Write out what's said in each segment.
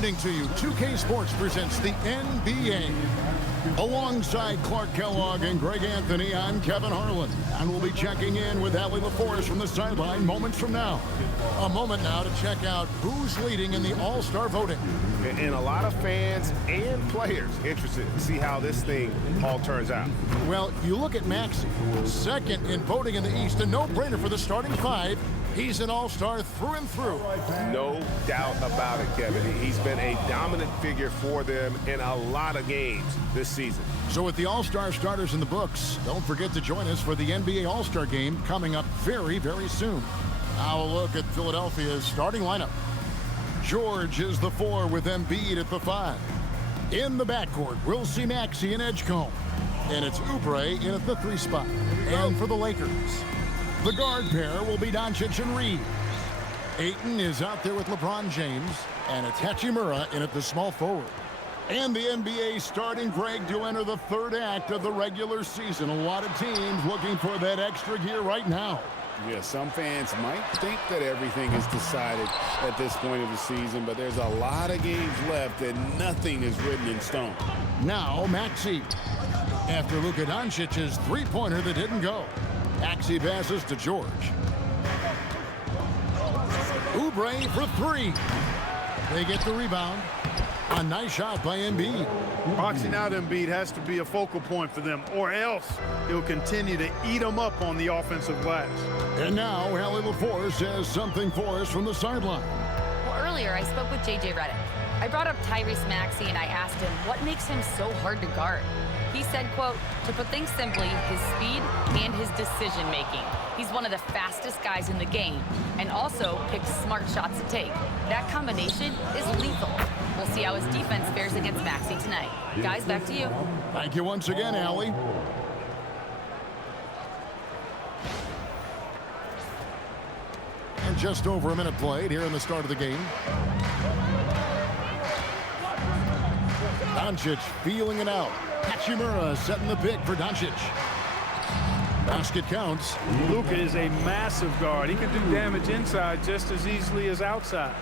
evening to you. 2K Sports presents the NBA. Alongside Clark Kellogg and Greg Anthony, I'm Kevin Harlan. And we'll be checking in with Allie LaForest from the sideline moments from now. A moment now to check out who's leading in the All-Star voting. And a lot of fans and players interested to see how this thing all turns out. Well, you look at Maxey, second in voting in the East, a no-brainer for the starting five. He's an all-star through and through. No doubt about it, Kevin. He's been a dominant figure for them in a lot of games this season. So with the all-star starters in the books, don't forget to join us for the NBA All-Star Game coming up very, very soon. Now a look at Philadelphia's starting lineup. George is the 4 with Embiid at the 5. In the backcourt, we'll see Maxey and Edgecombe. And it's Oubre in at the 3 spot. And for the Lakers, the guard pair will be Dončić and Reed. Ayton is out there with LeBron James, and it's Hachimura in at the small forward. And the NBA starting Greg to enter the third act of the regular season. A lot of teams looking for that extra gear right now. Yeah, some fans might think that everything is decided at this point of the season, but there's a lot of games left and nothing is written in stone. Now Maxey. After Luka Dončić's three-pointer that didn't go. Maxey passes to George. Oubre for 3. They get the rebound. A nice shot by Embiid. Boxing out Embiid has to be a focal point for them, or else he'll continue to eat them up on the offensive glass. And now Allie LaForest has something for us from the sideline. Well, earlier I spoke with JJ Redick. I brought up Tyrese Maxey and I asked him what makes him so hard to guard. He said, quote, to put things simply, his speed and his decision-making. He's one of the fastest guys in the game and also picks smart shots to take. That combination is lethal. We'll see how his defense fares against Maxey tonight. Guys, back to you. Thank you once again, Allie. And just over a minute played here in the start of the game. Dončić feeling it out. Hachimura setting the pick for Dončić. Basket counts. Luka is a massive guard. He can do damage inside just as easily as outside.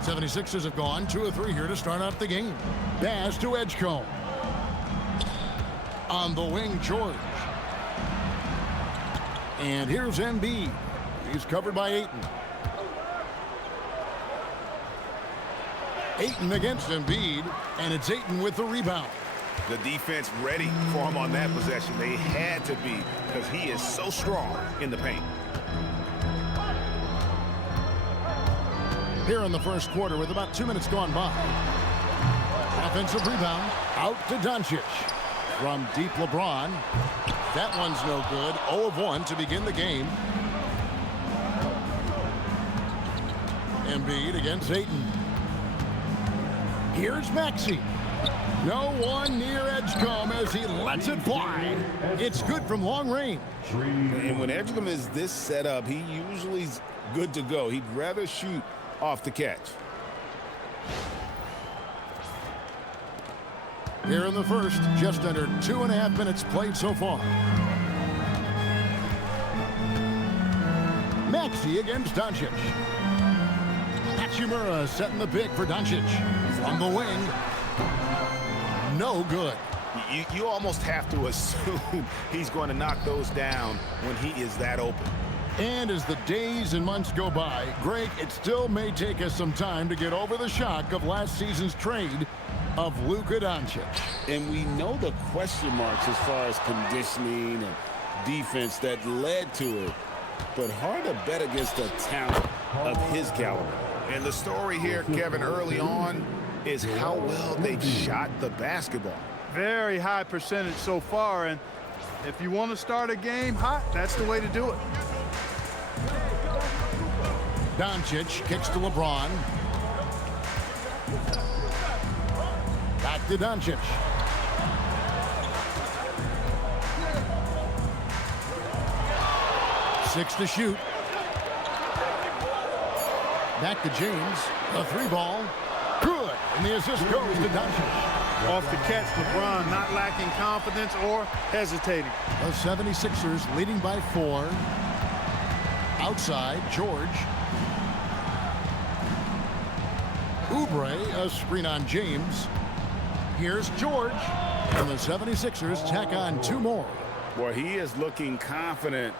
The 76ers have gone 2 of 3 here to start out the game. Pass to Edgecombe. On the wing, George. And here's Embiid. He's covered by Ayton. Ayton against Embiid, and it's Ayton with the rebound. The defense ready for him on that possession. They had to be because he is so strong in the paint. Here in the first quarter with about 2 minutes gone by. Offensive rebound out to Dončić. From deep LeBron. That one's no good. 0 of 1 to begin the game. Embiid against Ayton. Here's Maxey. No one near Edgecombe as he lets it fly. It's good from long range. And when Edgecombe is this set up, he usually is good to go. He'd rather shoot off the catch. Here in the first, just under 2.5 minutes played so far. Maxey against Dončić. Hachimura setting the pick for Dončić. From the wing. No good. You almost have to assume he's going to knock those down when he is that open. And as the days and months go by, Greg, it still may take us some time to get over the shock of last season's trade of Luka Dončić. And we know the question marks as far as conditioning and defense that led to it. But hard to bet against a talent of his caliber. And the story here, Kevin, early on is how well they've shot the basketball. Very high percentage so far, and if you want to start a game hot, that's the way to do it. Dončić kicks to LeBron. Back to Dončić. Six to shoot. Back to James. The 3 ball. Good. And the assist goes to Dončić. Off the catch, LeBron not lacking confidence or hesitating. The 76ers leading by 4. Outside, George. Oubre, a screen on James. Here's George. And the 76ers tack on 2 more. Well, he is looking confident.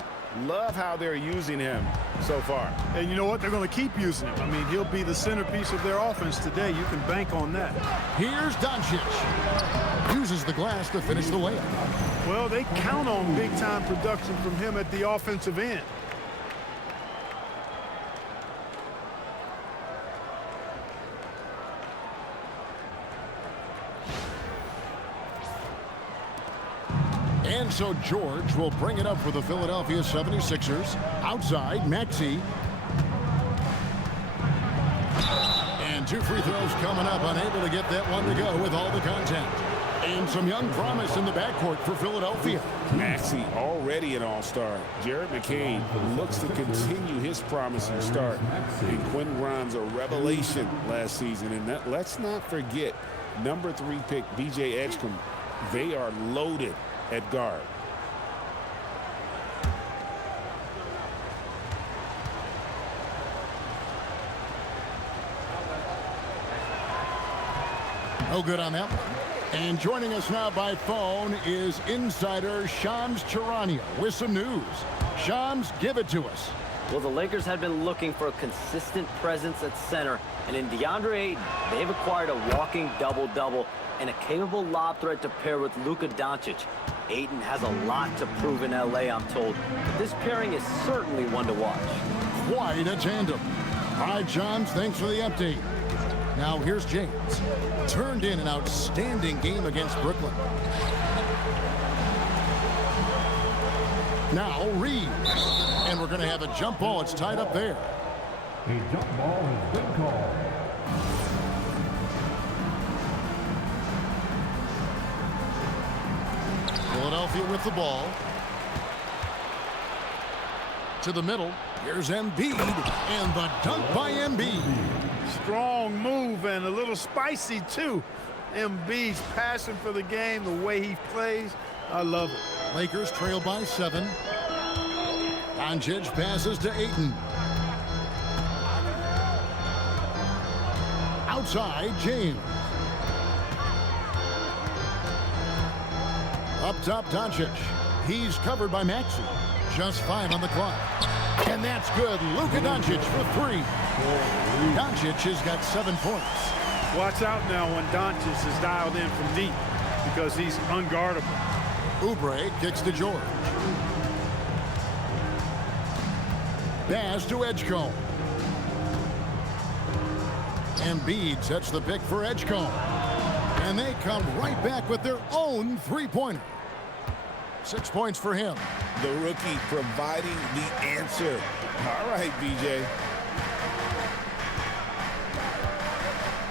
Love how they're using him so far. And you know what? They're going to keep using him. I mean, he'll be the centerpiece of their offense today. You can bank on that. Here's Dončić. Uses the glass to finish the layup. Well, they count on big-time production from him at the offensive end. And so George will bring it up for the Philadelphia 76ers. Outside, Maxey. And 2 free throws coming up, unable to get that one to go with all the contact. And some young promise in the backcourt for Philadelphia. Maxey already an all-star. Jared McCain looks to continue his promising start. And Quentin Grimes a revelation last season. And let's not forget, number 3 pick VJ Edgecombe. They are loaded at guard. No good on that one. And joining us now by phone is insider Shams Charania with some news. Shams, give it to us. Well, the Lakers had been looking for a consistent presence at center, and in Deandre Ayton, they've acquired a walking double-double and a capable lob threat to pair with Luka Dončić. Ayton has a lot to prove in LA, I'm told, but this pairing is certainly one to watch. Quite a tandem. All right, Shams, thanks for the update. Now here's James. Turned in an outstanding game against Brooklyn. Now Reed. And we're going to have a jump ball. It's tied up there. A jump ball has been called. Philadelphia with the ball. To the middle. Here's Embiid. And the dunk by Embiid. Strong move and a little spicy, too. Embiid's passion for the game, the way he plays, I love it. Lakers trail by 7. Dončić passes to Ayton. Outside, James. Up top, Dončić. He's covered by Maxey. Just 5 on the clock. And that's good. Luka Dončić for 3. Dončić has got 7 points. Watch out now when Dončić is dialed in from deep because he's unguardable. Oubre kicks to George. Pass to Edgecombe. Embiid sets the pick for Edgecombe. And they come right back with their own 3-pointer. 6 points for him. The rookie providing the answer. All right, VJ.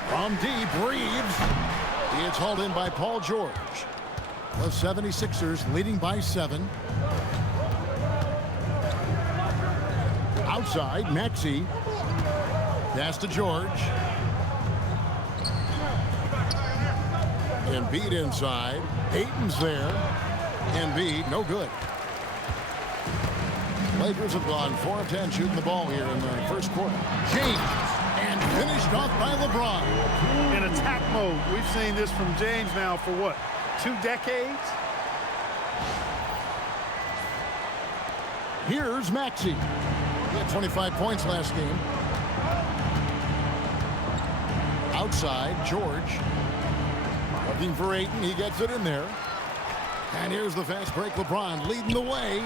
From deep, Reeves. It's hauled in by Paul George. The 76ers leading by 7. Outside, Maxey. Pass to George. Embiid inside. Ayton's there. Embiid, no good. Lakers have gone 4 of 10 shooting the ball here in the first quarter. James, and finished off by LeBron. In attack mode. We've seen this from James now for what, 2 decades? Here's Maxey. He had 25 points last game. Outside, George. Looking for Ayton. He gets it in there. And here's the fast break. LeBron leading the way.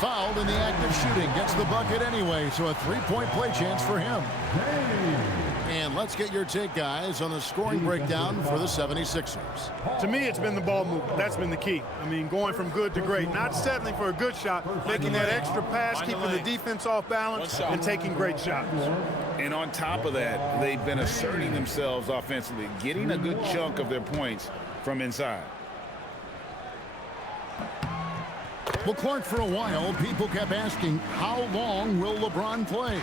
Fouled in the act of shooting. Gets the bucket anyway, so a 3-point play chance for him. And let's get your take, guys, on the scoring breakdown for the 76ers. To me, it's been the ball movement. That's been the key. I mean, going from good to great. Not settling for a good shot, making that extra pass, keeping the defense off balance, and taking great shots. And on top of that, they've been asserting themselves offensively, getting a good chunk of their points from inside. Well, Clark, for a while, people kept asking, how long will LeBron play?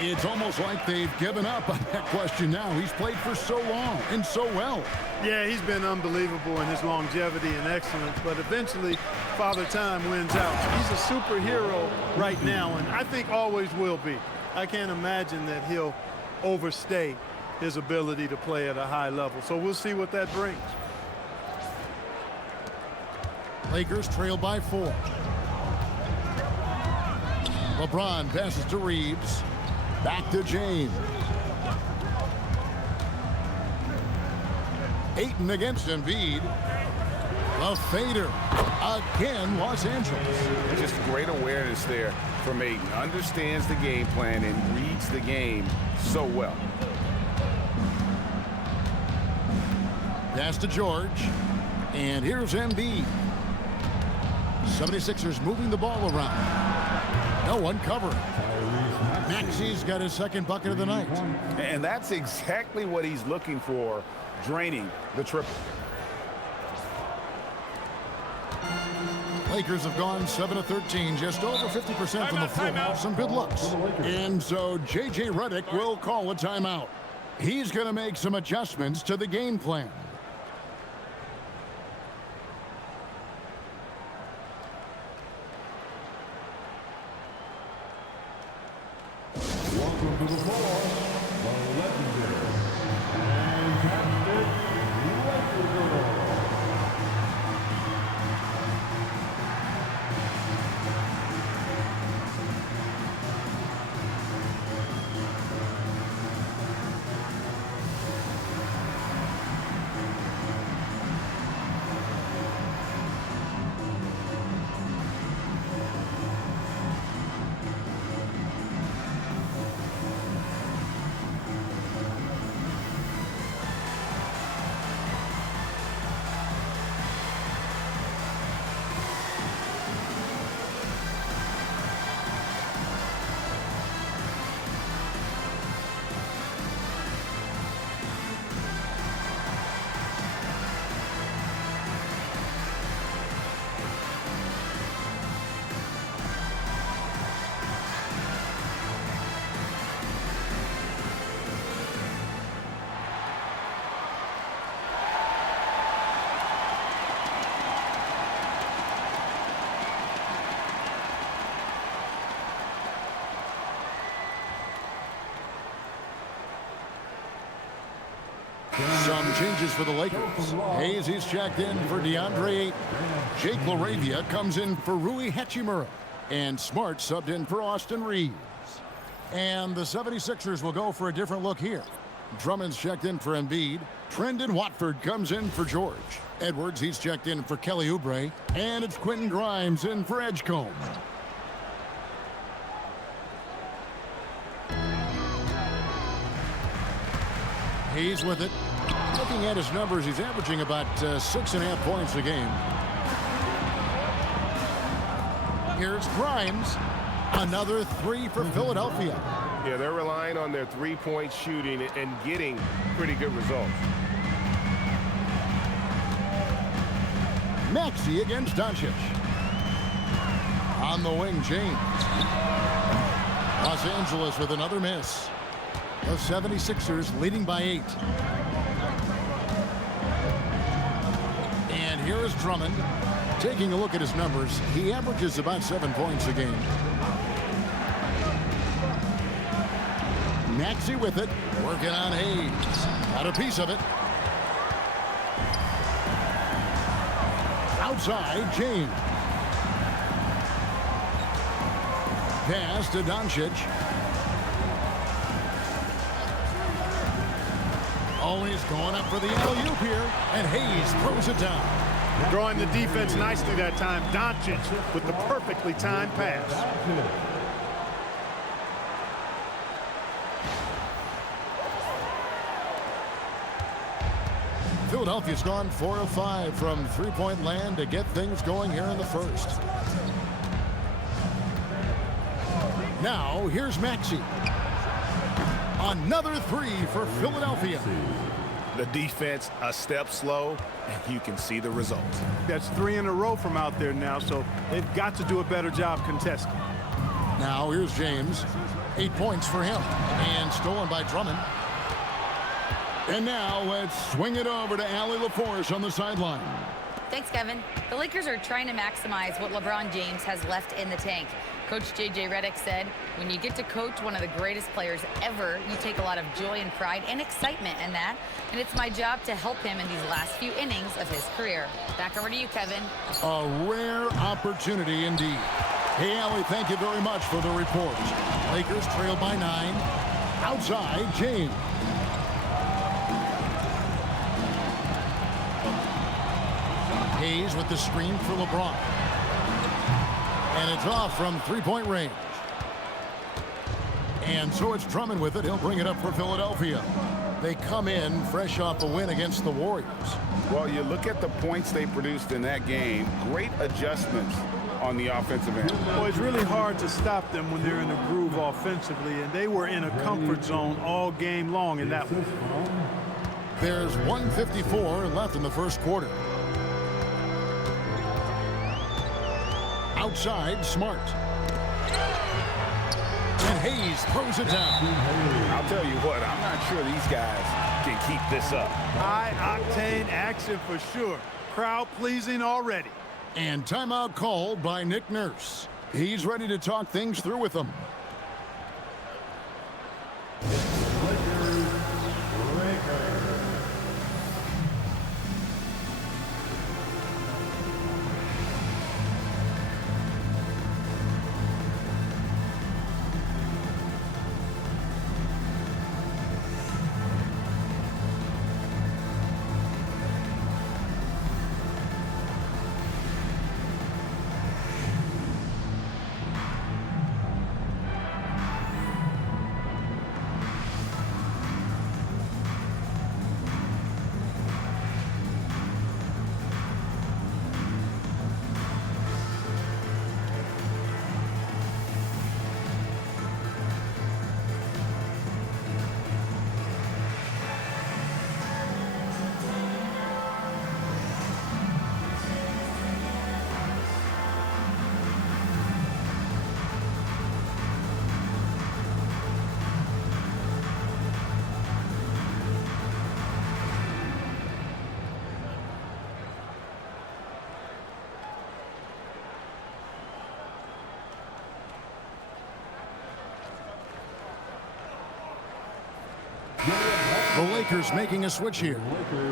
It's almost like they've given up on that question now. He's played for so long and so well. Yeah, he's been unbelievable in his longevity and excellence, but eventually Father Time wins out. He's a superhero right now, and I think always will be. I can't imagine that he'll overstay his ability to play at a high level. So we'll see what that brings. Lakers trail by 4. LeBron passes to Reeves. Back to James. Ayton against Embiid. The fader. Again, Los Angeles. Just great awareness there from Ayton. Understands the game plan and reads the game so well. Pass to George. And here's Embiid. 76ers moving the ball around. No one covering. Maxey's got his second bucket of the night. And that's exactly what he's looking for, draining the triple. Lakers have gone 7 of 13, just over 50% from the floor. Some good looks. And so J.J. Redick will call a timeout. He's going to make some adjustments to the game plan. Welcome to the floor, the legendary and captain, Lakers. Some changes for the Lakers. Hayes, he's checked in for DeAndre Ayton. Jake LaRavia comes in for Rui Hachimura. And Smart subbed in for Austin Reeves. And the 76ers will go for a different look here. Drummond's checked in for Embiid. Trendon Watford comes in for George. Edwards, he's checked in for Kelly Oubre. And it's Quentin Grimes in for Edgecombe. He's with it. Looking at his numbers, he's averaging about 6.5 points a game. Here's Grimes. Another three for Philadelphia. Yeah, they're relying on their three-point shooting and getting pretty good results. Maxey against Dončić. On the wing, James. Los Angeles with another miss. The 76ers leading by 8. And here is Drummond. Taking a look at his numbers, he averages about 7 points a game. Maxey with it, working on Hayes. Got a piece of it. Outside, James. Pass to Dončić. Always going up for the alley-oop here, and Hayes throws it down. Drawing the defense nicely that time. Dončić with the perfectly timed pass. Philadelphia's gone 4 of 5 from three-point land to get things going here in the first. Now, here's Maxey. Another three for Philadelphia. The defense a step slow, and you can see the results. That's 3 in a row from out there now, so they've got to do a better job contesting. Now here's James. 8 points for him. And stolen by Drummond. And now let's swing it over to Allie LaForce on the sideline. Thanks, Kevin. The Lakers are trying to maximize what LeBron James has left in the tank. Coach JJ Redick said, when you get to coach one of the greatest players ever, you take a lot of joy and pride and excitement in that. And it's my job to help him in these last few innings of his career. Back over to you, Kevin. A rare opportunity indeed. Hey, Allie, thank you very much for the report. Lakers trail by 9. Outside, James. Hayes with the screen for LeBron. And it's off from three-point range. And so it's Drummond with it. He'll bring it up for Philadelphia. They come in fresh off a win against the Warriors. Well, you look at the points they produced in that game. Great adjustments on the offensive end. Well, it's really hard to stop them when they're in a groove offensively, and they were in a comfort zone all game long in that one. There's 1:54 left in the first quarter. Outside, Smart. And Hayes throws it down. I'll tell you what, I'm not sure these guys can keep this up. High-octane action for sure. Crowd-pleasing already. And timeout called by Nick Nurse. He's ready to talk things through with them. The Lakers making a switch here.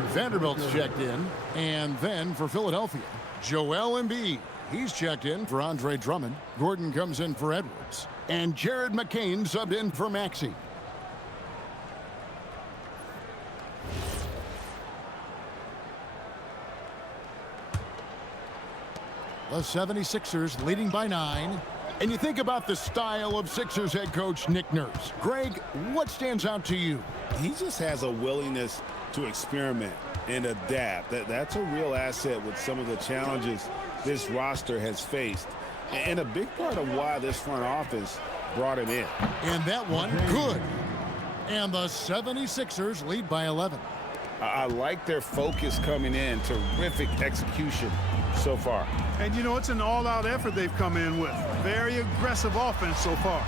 Vanderbilt's checked in. And then for Philadelphia, Joel Embiid. He's checked in for Andre Drummond. Gordon comes in for Edwards. And Jared McCain subbed in for Maxey. The 76ers leading by 9. And you think about the style of Sixers head coach Nick Nurse. Greg, what stands out to you? He just has a willingness to experiment and adapt. That's a real asset with some of the challenges this roster has faced. And a big part of why this front office brought him in. And that one, good. And the 76ers lead by 11. I like their focus coming in. Terrific execution so far. And, you know, it's an all-out effort they've come in with. Very aggressive offense so far.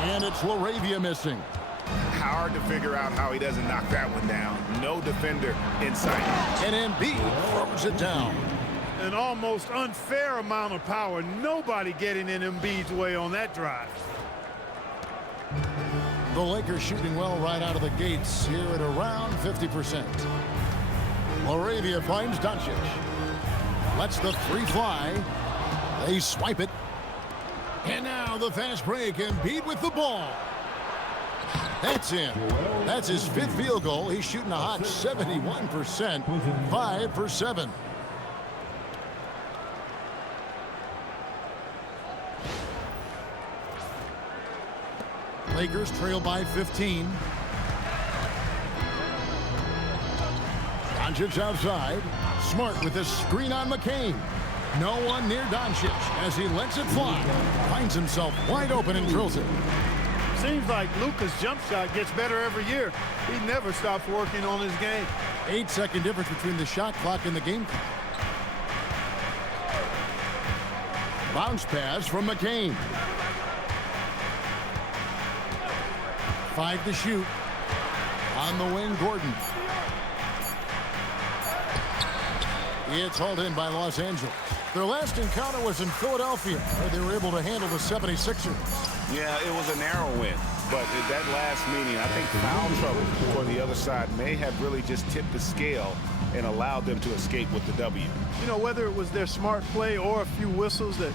And it's LaRavia missing. Hard to figure out how he doesn't knock that one down. No defender in sight. And Embiid throws it down. An almost unfair amount of power. Nobody getting in Embiid's way on that drive. The Lakers shooting well right out of the gates here at around 50%. LaRavia finds Dončić. Lets the three fly. They swipe it. And now the fast break. Embiid with the ball. That's in. That's his 5th field goal. He's shooting a hot 71%. 5 for 7. Lakers trail by 15. Dončić outside. Smart with a screen on McCain. No one near Dončić as he lets it fly. Finds himself wide open and drills it. Seems like Luka's jump shot gets better every year. He never stops working on his game. 8-second difference between the shot clock and the game clock. Bounce pass from McCain. 5 to shoot. On the wing, Gordon. It's hauled in by Los Angeles. Their last encounter was in Philadelphia, where they were able to handle the 76ers. Yeah, it was a narrow win. But at that last meeting, I think foul trouble for the other side may have really just tipped the scale and allowed them to escape with the W. You know, whether it was their smart play or a few whistles that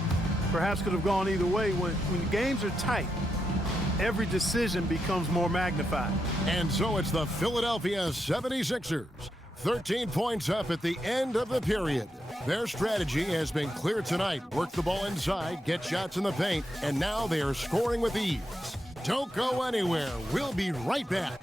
perhaps could have gone either way, when games are tight, every decision becomes more magnified. And so it's the Philadelphia 76ers. 13 points up at the end of the period. Their strategy has been clear tonight. Work the ball inside, get shots in the paint, and now they are scoring with ease. Don't go anywhere. We'll be right back.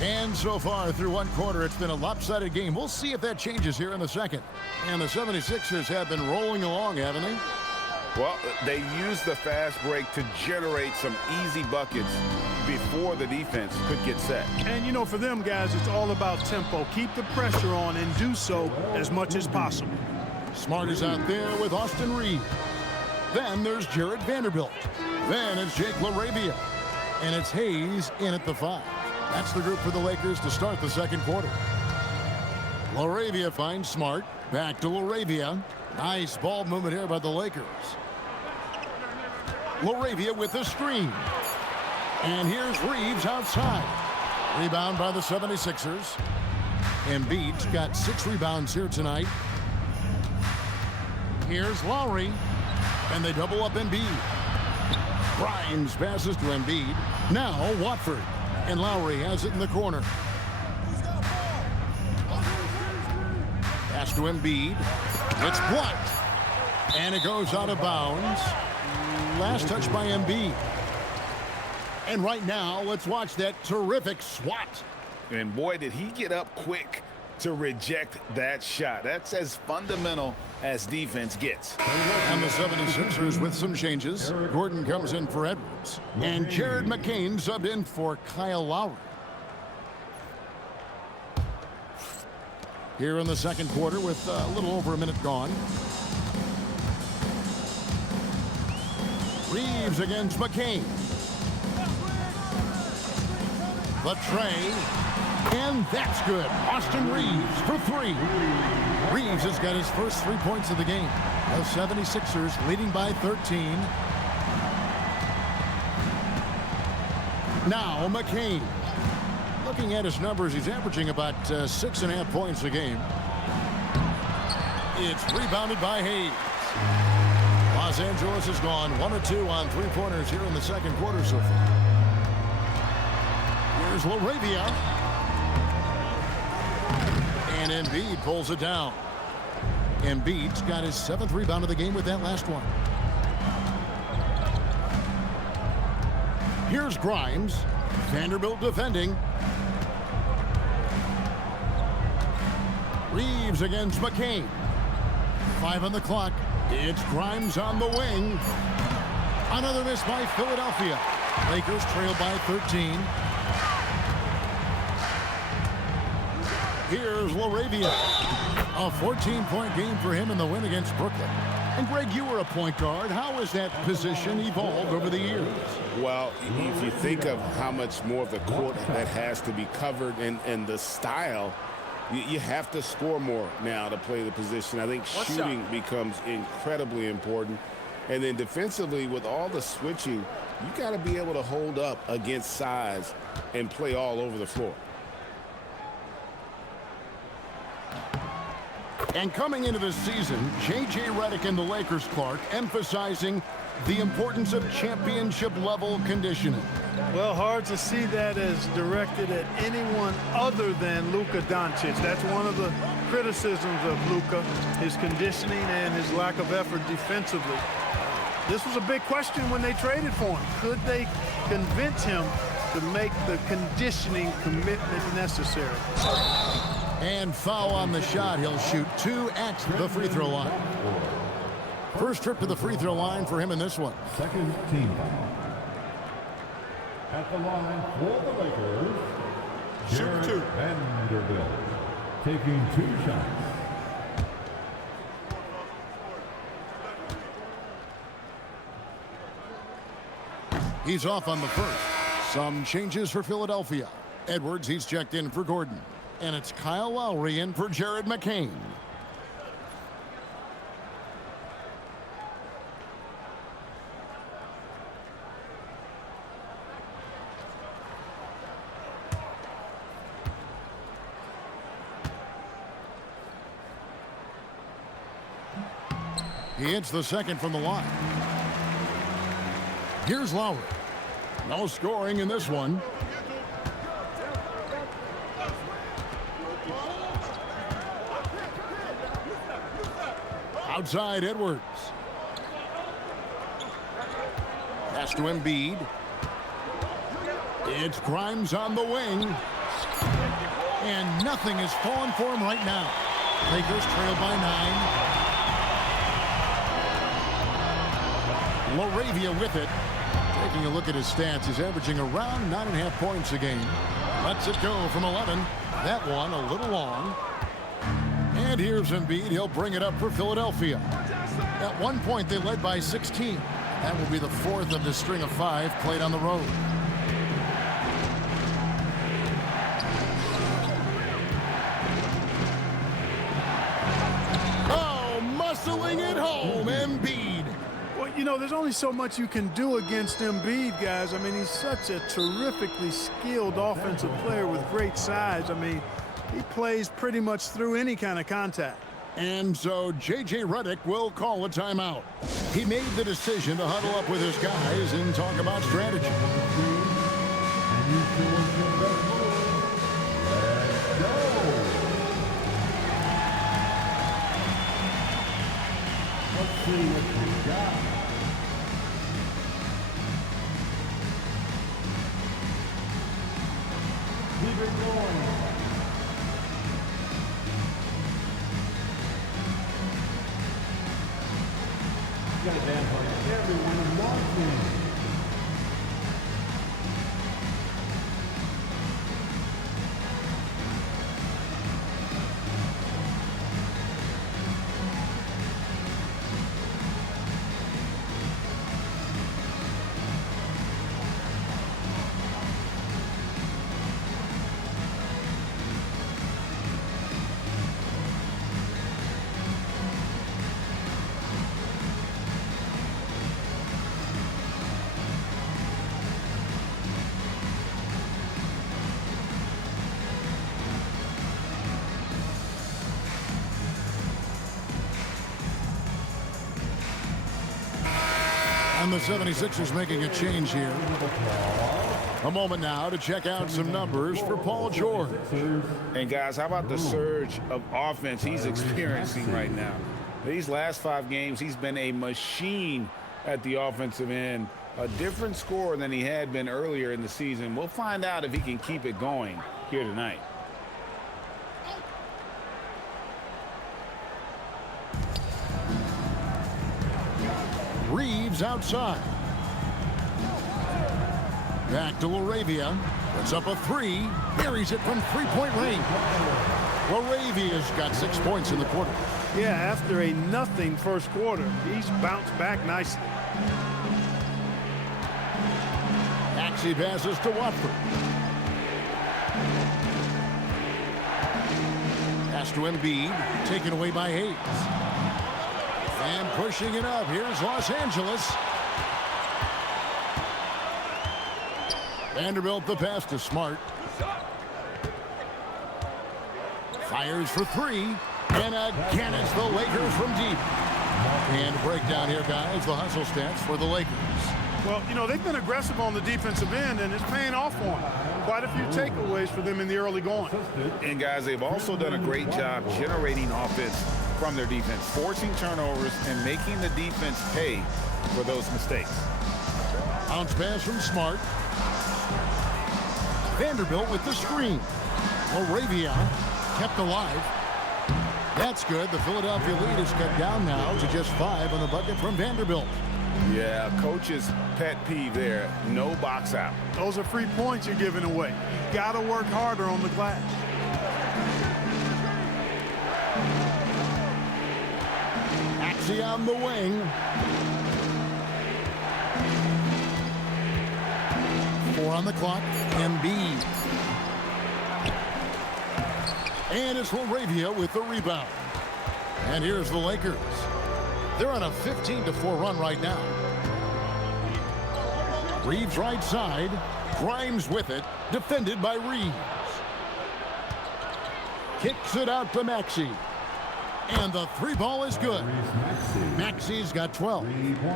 And so far through one quarter, it's been a lopsided game. We'll see if that changes here in the second. And the 76ers have been rolling along, haven't they? Well, they used the fast break to generate some easy buckets before the defense could get set. And, you know, for them guys, it's all about tempo. Keep the pressure on and do so as much as possible. Smart is out there with Austin Reed. Then there's Jared Vanderbilt. Then it's Jake LaRavia. And it's Hayes in at the 5. That's the group for the Lakers to start the second quarter. LaRavia finds Smart. Back to LaRavia. Nice ball movement here by the Lakers. LaRavia with the screen. And here's Reeves outside. Rebound by the 76ers. Embiid's got 6 rebounds here tonight. Here's Lowry. And they double up Embiid. Grimes passes to Embiid. Now Watford. And Lowry has it in the corner. Pass to Embiid. It's blocked. And it goes out of bounds. Last touch by Embiid. And right now, let's watch that terrific swat. And boy, did he get up quick to reject that shot. That's as fundamental as defense gets. And the 76ers with some changes. Gordon comes in for Edwards. And Jared McCain subbed in for Kyle Lowry. Here in the second quarter with a little over a minute gone. Reeves against McCain. The tray. And that's good. Austin Reeves for 3. Reeves has got his first 3 points of the game. The 76ers leading by 13. Now McCain. Looking at his numbers, he's averaging about 6.5 points a game. It's rebounded by Hayes. Los Angeles has gone 1 of 2 on 3-pointers here in the second quarter so far. Here's LaRavia. And Embiid pulls it down. Embiid's got his 7th rebound of the game with that last one. Here's Grimes. Vanderbilt defending. Reeves against McCain. 5 on the clock. It's Grimes on the wing. Another miss by Philadelphia. Lakers trail by 13. Here's LaRavia. A 14-point game for him in the win against Brooklyn. And Greg, you were a point guard. How has that position evolved over the years? Well, if you think of how much more of the court that has to be covered and the style, you have to score more now to play the position. I think shooting becomes incredibly important. And then defensively, with all the switching, you got to be able to hold up against size and play all over the floor. And coming into this season, J.J. Redick and the Lakers, Clark, emphasizing the importance of championship-level conditioning. Well, hard to see that as directed at anyone other than Luka Dončić. That's one of the criticisms of Luka, his conditioning and his lack of effort defensively. This was a big question when they traded for him. Could they convince him to make the conditioning commitment necessary? And foul on the shot. He'll shoot 2 at the free throw line. First trip to the free throw line for him in this one. Second team foul. At the line for the Lakers, Shooting two. Vanderbilt taking 2 shots. He's off on the first. Some changes for Philadelphia. Edwards, he's checked in for Gordon. And it's Kyle Lowry in for Jared McCain. He hits the second from the line. Here's Lowry. No scoring in this one. Outside Edwards. Pass to Embiid. It's Grimes on the wing. And nothing is falling for him right now. Lakers trail by 9. LaRavia with it. Taking a look at his stats, he's averaging around 9.5 points a game. Lets it go from 11. That one a little long. And here's Embiid. He'll bring it up for Philadelphia. At one point, they led by 16. That will be the 4th of the string of 5 played on the road. Oh, muscling it home, Embiid. Well, you know, there's only so much you can do against Embiid, guys. I mean, he's such a terrifically skilled offensive player with great size. I mean, he plays pretty much through any kind of contact. And so J.J. Redick will call a timeout. He made the decision to huddle up with his guys and talk about strategy. Let's see what you got. Keep it going. You got a dance like everyone is watching. And the 76ers making a change here. A moment now to check out some numbers for Paul George. And guys, how about the surge of offense he's experiencing right now? These last 5 games, he's been a machine at the offensive end. A different scorer than he had been earlier in the season. We'll find out if he can keep it going here tonight. Reeves outside. Back to LaRavia. Puts up a 3. Buries it from 3-point range. LaRavia's got 6 points in the quarter. Yeah, after a nothing first quarter, he's bounced back nicely. Maxey passes to Watford. Pass to Embiid. Taken away by Hayes. And pushing it up. Here's Los Angeles. Vanderbilt the pass to Smart. Fires for 3. And again, it's the Lakers from deep. And breakdown here, guys. The hustle stats for the Lakers. Well, you know, they've been aggressive on the defensive end, and it's paying off for them. Quite a few takeaways for them in the early going. And, guys, they've also done a great job generating offense from their defense, forcing turnovers and making the defense pay for those mistakes. Bounce pass from Smart. Vanderbilt with the screen. LaRavia kept alive. That's good. The Philadelphia lead is cut down now to just 5 on the bucket from Vanderbilt. Yeah, coach's pet peeve there. No box out. Those are free points you're giving away. You got to work harder on the glass. Maxey on the wing. 4 on the clock. Embiid. And it's LaRavia with the rebound. And here's the Lakers. They're on a 15-4 run right now. Reeves right side. Grimes with it. Defended by Reeves. Kicks it out to Maxey. And the 3 ball is good. Maxey's got 12.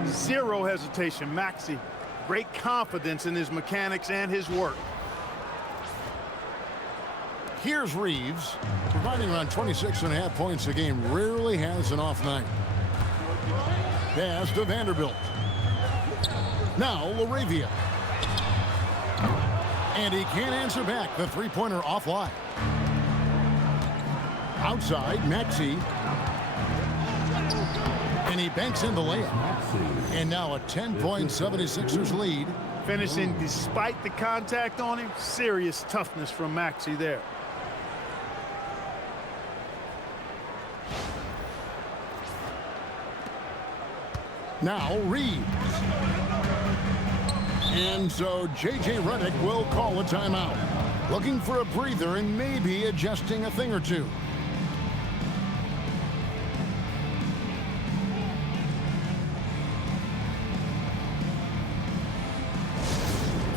Zero hesitation, Maxey. Great confidence in his mechanics and his work. Here's Reeves, providing around 26.5 points a game. Rarely has an off night. Pass to Vanderbilt. Now LaRavia. And he can't answer back. The three-pointer offline. Outside, Maxey. And he banks in the layup. And now a 10-point 76ers lead. Finishing despite the contact on him. Serious toughness from Maxey there. Now Reeves. And so J.J. Redick will call a timeout. Looking for a breather and maybe adjusting a thing or two.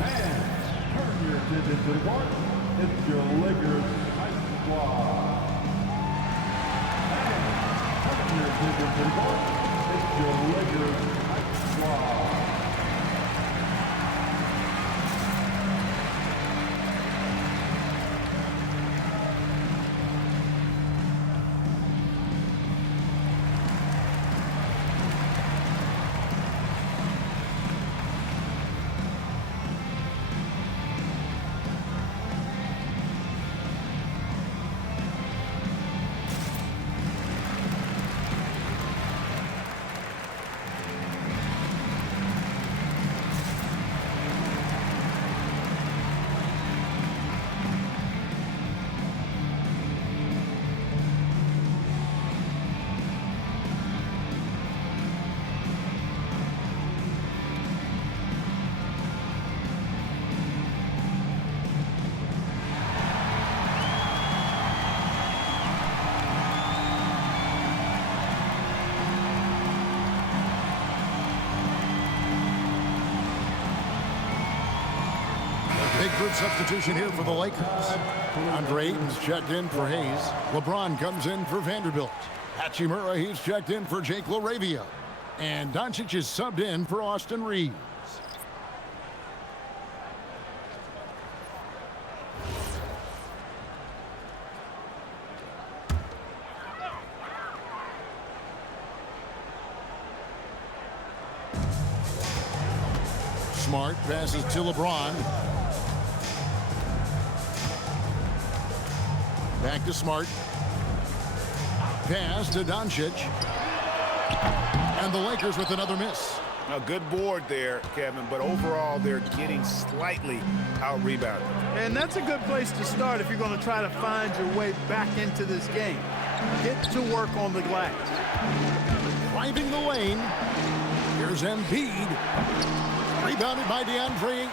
And turn your attention to the court. It's your Lakers Ice Squad. And turn your attention to the court. It's your Lakers Ice Squad. Big group substitution here for the Lakers. Deandre Ayton's checked in for Hayes. LeBron comes in for Vanderbilt. Hachimura, he's checked in for Jake LaRavia. And Dončić is subbed in for Austin Reeves. Smart passes to LeBron. Back to Smart. Pass to Dončić. And the Lakers with another miss. A good board there, Kevin, but overall they're getting slightly out-rebounded. And that's a good place to start if you're going to try to find your way back into this game. Get to work on the glass. Driving the lane. Here's Embiid. Rebounded by Deandre Ayton.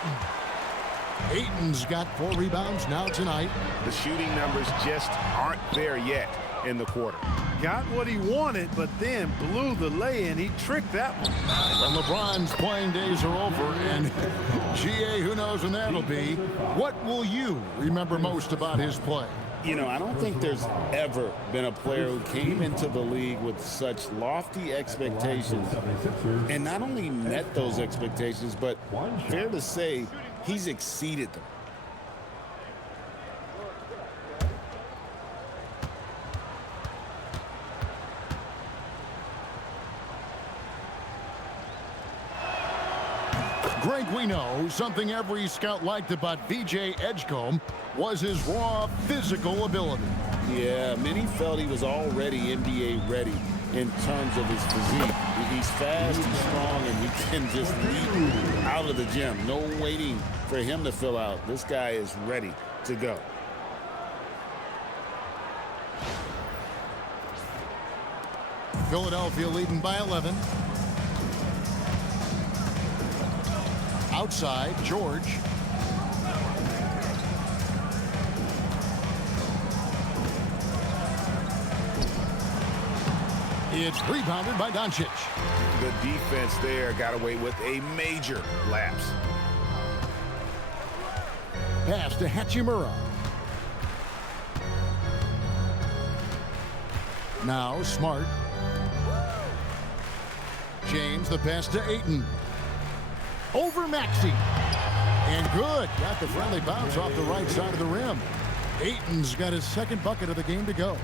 Ayton's got 4 rebounds now tonight. The shooting numbers just aren't there yet in the quarter. Got what he wanted, but then blew the lay-in. He tricked that one. When LeBron's playing days are over, and GA, who knows when that'll be, what will you remember most about his play? You know, I don't think there's ever been a player who came into the league with such lofty expectations and not only met those expectations, but fair to say, he's exceeded them. Greg, we know something every scout liked about VJ Edgecombe was his raw physical ability. Yeah, many felt he was already NBA ready. in terms of his physique. He's fast, he's strong, and he can just leap out of the gym. No waiting for him to fill out. This guy is ready to go. Philadelphia leading by 11. Outside, George. It's rebounded by Dončić. The defense there got away with a major lapse. Pass to Hachimura. Now Smart. James, the pass to Ayton. Over Maxey. And good. Got the friendly bounce off the right side of the rim. Ayton's got his second bucket of the game to go.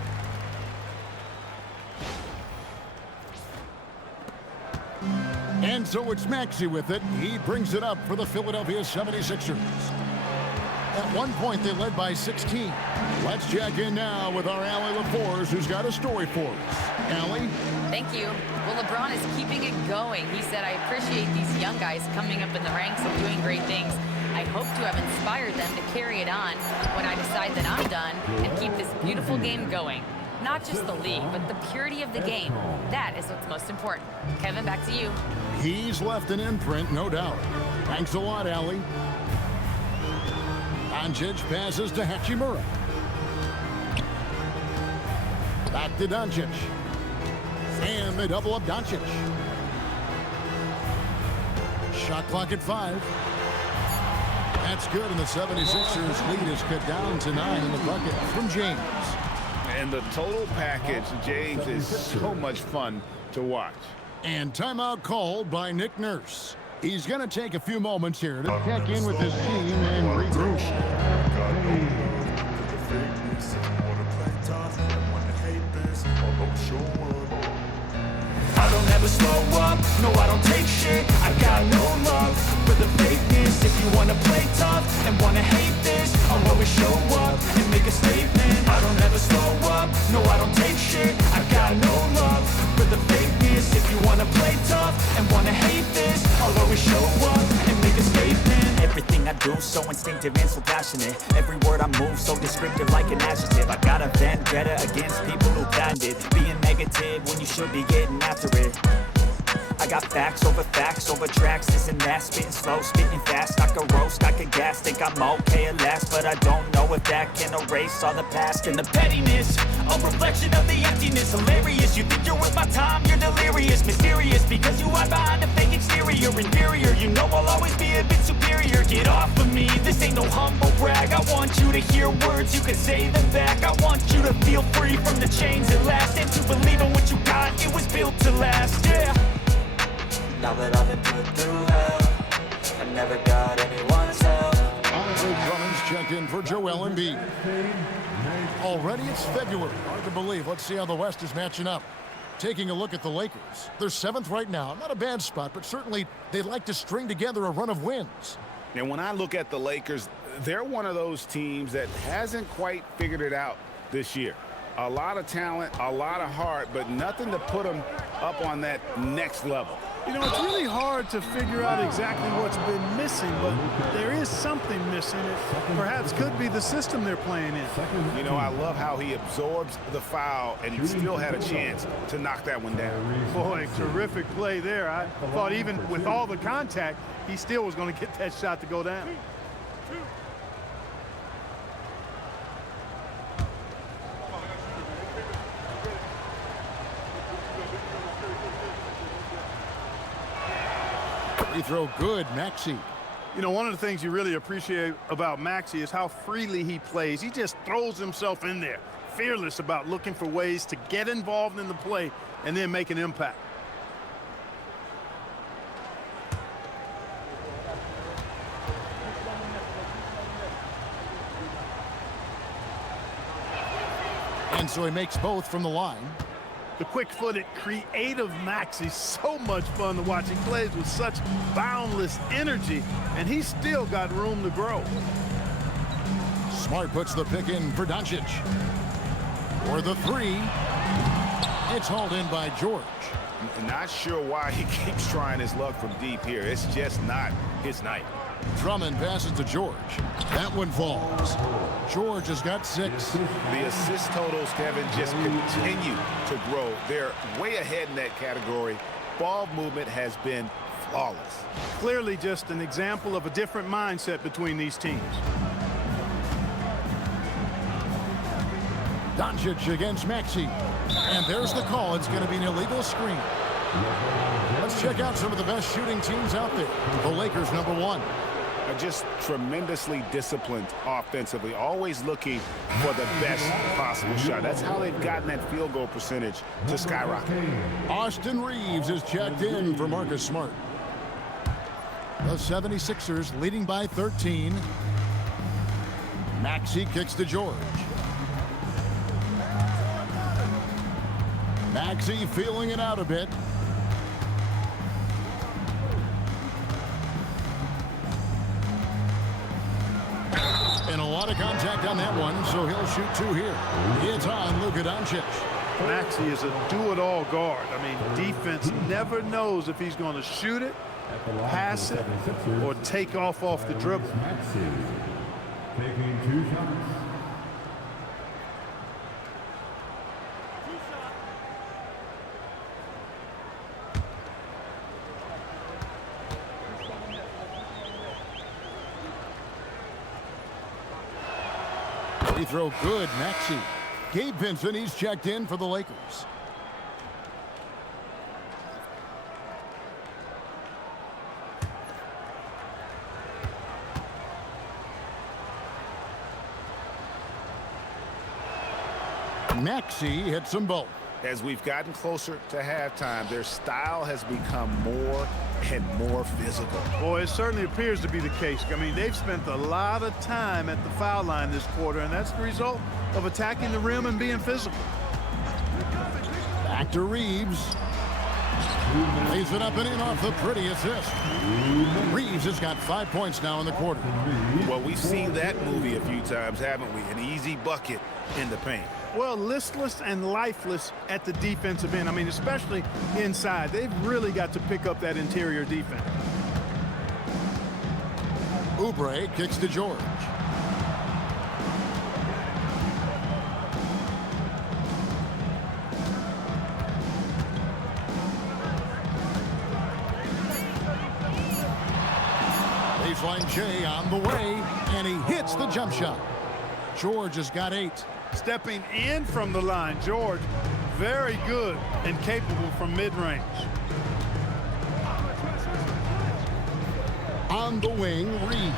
And so it's Maxey with it. He brings it up for the Philadelphia 76ers. At one point, they led by 16. Let's check in now with our Allie LaForce, who's got a story for us. Allie? Thank you. Well, LeBron is keeping it going. He said, I appreciate these young guys coming up in the ranks and doing great things. I hope to have inspired them to carry it on when I decide that I'm done and keep this beautiful game going. Not just the league, but the purity of the game. That is what's most important. Kevin, back to you. He's left an imprint, no doubt. Thanks a lot, Allie. Dončić passes to Hachimura. Back to Dončić. And they double up Dončić. Shot clock at 5. That's good, and the 76ers lead is cut down to 9 in the bucket from James. And the total package, James, is so much fun to watch. And timeout called by Nick Nurse. He's going to take a few moments here to check in with his team and regroup. I don't ever slow up, no I don't take shit. I got no love for the fakeness. If you wanna play tough and wanna hate this, I'll always show up and make a statement. I don't ever slow up, no I don't take shit. I got no love for the fakeness. If you wanna play tough and wanna hate this, I'll always show up and make a statement. Everything I do so instinctive and so passionate. Every word I move so descriptive like an adjective. I got a vendetta against people who planned it. Being negative when you should be getting after it. I got facts over tracks, this and that. Spitting slow, spitting fast, I can roast, I can gas. Think I'm okay at last, but I don't know if that can erase all the past. And the pettiness, a reflection of the emptiness. Hilarious, you think you're with my time, you're delirious. Mysterious, because you hide behind a fake exterior. Inferior, you know I'll always be a bit superior. Get off of me, this ain't no humble brag. I want you to hear words, you can say them back. I want you to feel free from the chains that last, and to believe in what you got, it was built to last, yeah. Now that I've been put through hell, I never got anyone's help. Andre Drummond's checked in for Joel Embiid. Already it's February. Hard to believe. Let's see how the West is matching up. Taking a look at the Lakers. They're 7th right now. Not a bad spot, but certainly they'd like to string together a run of wins. And when I look at the Lakers, they're one of those teams that hasn't quite figured it out this year. A lot of talent, a lot of heart, but nothing to put them up on that next level. You know, it's really hard to figure out exactly what's been missing, but there is something missing. It perhaps could be the system they're playing in. You know, I love how he absorbs the foul and still had a chance to knock that one down. Boy, terrific play there. I thought even with all the contact, he still was going to get that shot to go down. Free throw good, Maxey. You know, one of the things you really appreciate about Maxey is how freely he plays. He just throws himself in there, fearless about looking for ways to get involved in the play and then make an impact. And so he makes both from the line. The quick-footed, creative Maxey, so much fun to watch. He plays with such boundless energy, and he's still got room to grow. Smart puts the pick in for Dončić. For the 3. It's hauled in by George. Not sure why he keeps trying his luck from deep here. It's just not his night. Drummond passes to George. That one falls. George has got 6. The assist totals, Kevin, just continue to grow. They're way ahead in that category. Ball movement has been flawless. Clearly just an example of a different mindset between these teams. Dončić against Maxey. And there's the call. It's going to be an illegal screen. Let's check out some of the best shooting teams out there. The Lakers, number 1. Are just tremendously disciplined offensively, always looking for the best possible shot. That's how they've gotten that field goal percentage to skyrocket. Austin Reeves is checked in for Marcus Smart. The 76ers leading by 13. Maxey kicks to George. Maxey feeling it out a bit. And a lot of contact on that one, so he'll shoot 2 here. It's on Luka Dončić. Maxey is a do-it-all guard. I mean, defense never knows if he's going to shoot it, pass it, or take off the dribble. Taking 2 shots. Free throw good, Maxey. Gabe Vincent, he's checked in for the Lakers. Maxey hits them both. As we've gotten closer to halftime, their style has become more and more physical. Boy, it certainly appears to be the case. I mean, they've spent a lot of time at the foul line this quarter, and that's the result of attacking the rim and being physical. Back to Reeves. Lays it up and in off the pretty assist. Reeves has got 5 points now in the quarter. Well, we've seen that movie a few times, haven't we? An easy bucket in the paint. Well, listless and lifeless at the defensive end. I mean, especially inside. They've really got to pick up that interior defense. Oubre kicks to George. Baseline J on the way, and he hits the jump shot. George has got 8. Stepping in from the line, George, very good and capable from mid-range. On the wing, Reed.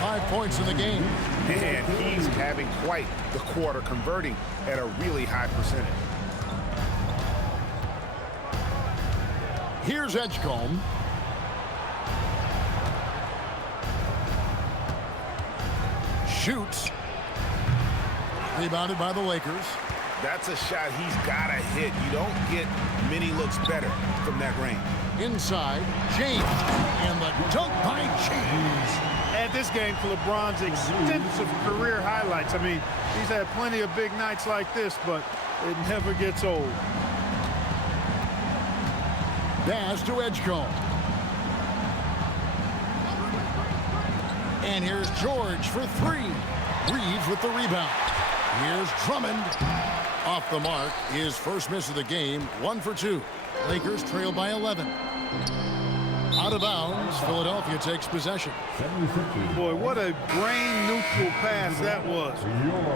5 points in the game. And he's having quite the quarter, converting at a really high percentage. Here's Edgecombe. Shoots. Rebounded by the Lakers. That's a shot he's got to hit. You don't get many looks better from that range. Inside, James. And the dunk by James. Add this game to LeBron's extensive career highlights. I mean, he's had plenty of big nights like this, but it never gets old. Pass to Edgecombe. And here's George for 3. Reeves with the rebound. Here's Drummond. Off the mark. His first miss of the game. 1 for 2. Lakers trail by 11. Out of bounds. Philadelphia takes possession. Boy, what a brain-neutral pass that was.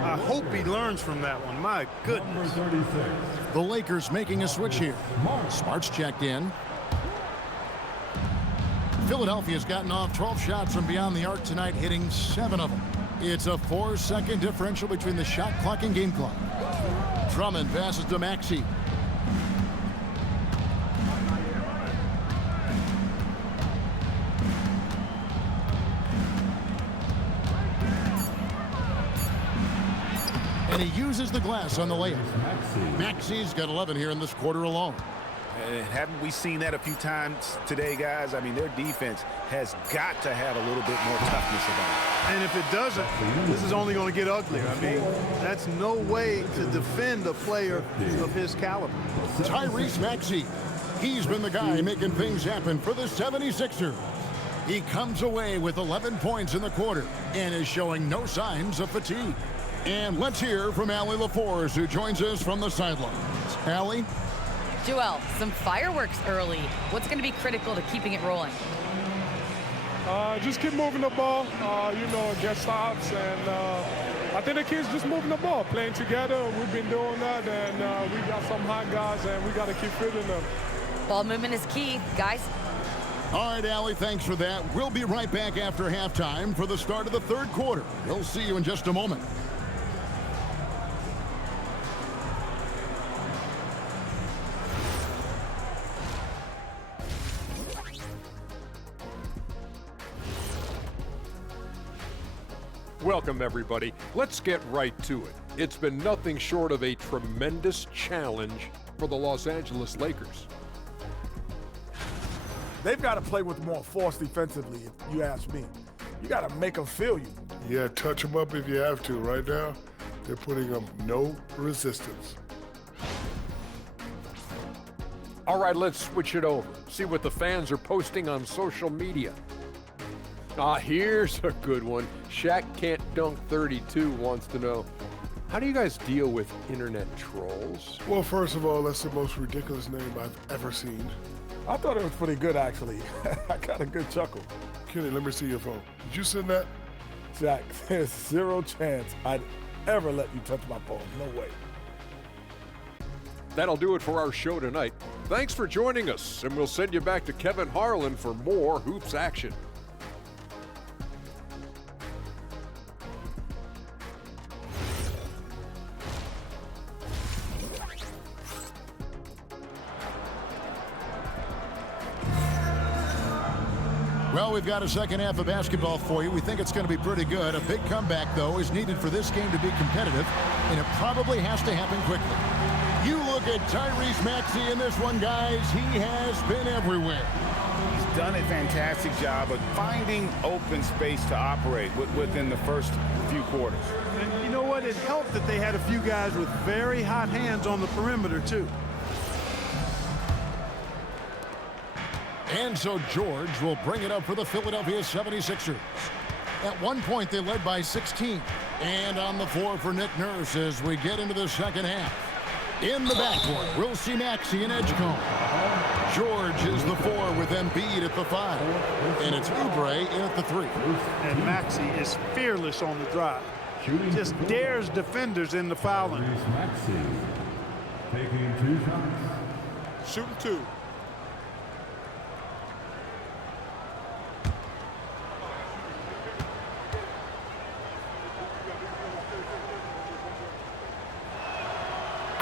I hope he learns from that one. My goodness. The Lakers making a switch here. Smart's checked in. Philadelphia's gotten off 12 shots from beyond the arc tonight, hitting 7 of them. It's a 4-second differential between the shot clock and game clock. Drummond passes to Maxey. And he uses the glass on the layup. Maxey's got 11 here in this quarter alone. And haven't we seen that a few times today, guys? I mean, their defense has got to have a little bit more toughness about it. And if it doesn't, this is only going to get uglier. I mean, that's no way to defend a player of his caliber. Tyrese Maxey. He's been the guy making things happen for the 76ers. He comes away with 11 points in the quarter and is showing no signs of fatigue. And let's hear from Allie LaForce, who joins us from the sidelines. Allie? Joel, some fireworks early. What's going to be critical to keeping it rolling? Just keep moving the ball, get stops. And I think the kids just moving the ball, playing together. We've been doing that, and we got some hot guys, and we got to keep fitting them. Ball movement is key, guys. All right, Allie, thanks for that. We'll be right back after halftime for the start of the third quarter. We'll see you in just a moment. Welcome, everybody. Let's get right to it. It's been nothing short of a tremendous challenge for the Los Angeles Lakers. They've got to play with more force defensively, if you ask me. You got to make them feel you. Yeah, touch them up if you have to. Right now, they're putting them no resistance. All right, let's switch it over. See what the fans are posting on social media. Here's a good one. Shaq Can't Dunk 32 wants to know, how do you guys deal with internet trolls? Well, first of all, that's the most ridiculous name I've ever seen. I thought it was pretty good, actually. I got a good chuckle. Kenny, let me see your phone. Did you send that? Jack, there's zero chance I'd ever let you touch my phone. No way. That'll do it for our show tonight. Thanks for joining us, and we'll send you back to Kevin Harlan for more hoops action. Well, we've got a second half of basketball for you. We think it's going to be pretty good. A big comeback, though, is needed for this game to be competitive, and it probably has to happen quickly. You look at Tyrese Maxey in this one, guys. He has been everywhere. He's done a fantastic job of finding open space to operate within the first few quarters. And you know what? It helped that they had a few guys with very hot hands on the perimeter, too. And so George will bring it up for the Philadelphia 76ers. At one point, they led by 16. And on the floor for Nick Nurse as we get into the second half. In the backcourt, we'll see Maxey and Edgecombe. George is the 4 with Embiid at the 5. And it's Oubre in at the 3. And Maxey is fearless on the drive. Just dares defenders in the foul line. Maxey taking 2 shots. Shooting 2.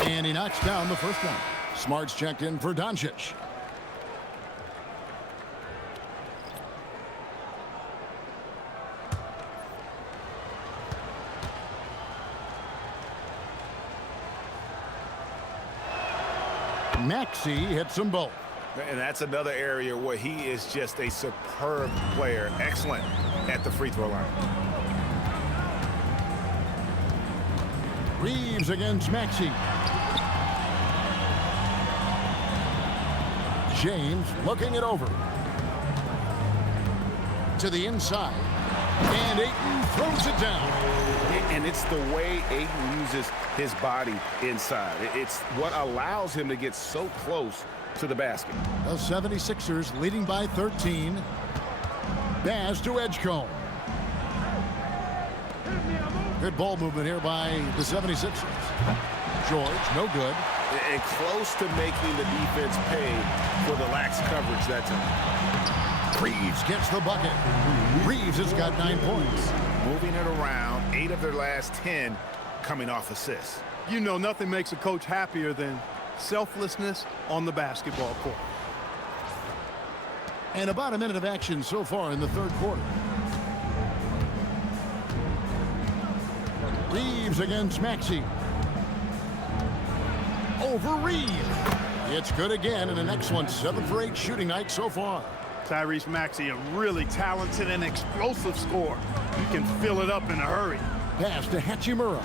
And he knocks down the first one. Smart's checked in for Dončić. Maxey hits them both. And that's another area where he is just a superb player. Excellent at the free throw line. Reeves against Maxey. James looking it over. To the inside. And Ayton throws it down. And it's the way Ayton uses his body inside. It's what allows him to get so close to the basket. The 76ers leading by 13. Pass to Edgecombe. Good ball movement here by the 76ers. George, no good. And close to making the defense pay for the lax coverage that time. Reeves gets the bucket. Reeves has got 9 points. Moving it around, 8 of their last 10 coming off assists. You know, nothing makes a coach happier than selflessness on the basketball court. And about a minute of action so far in the third quarter. Reeves against Maxey. Over Reeves. It's good again, and the next one 7 for 8 shooting night so far. Tyrese Maxey, a really talented and explosive scorer. He can fill it up in a hurry. Pass to Hachimura.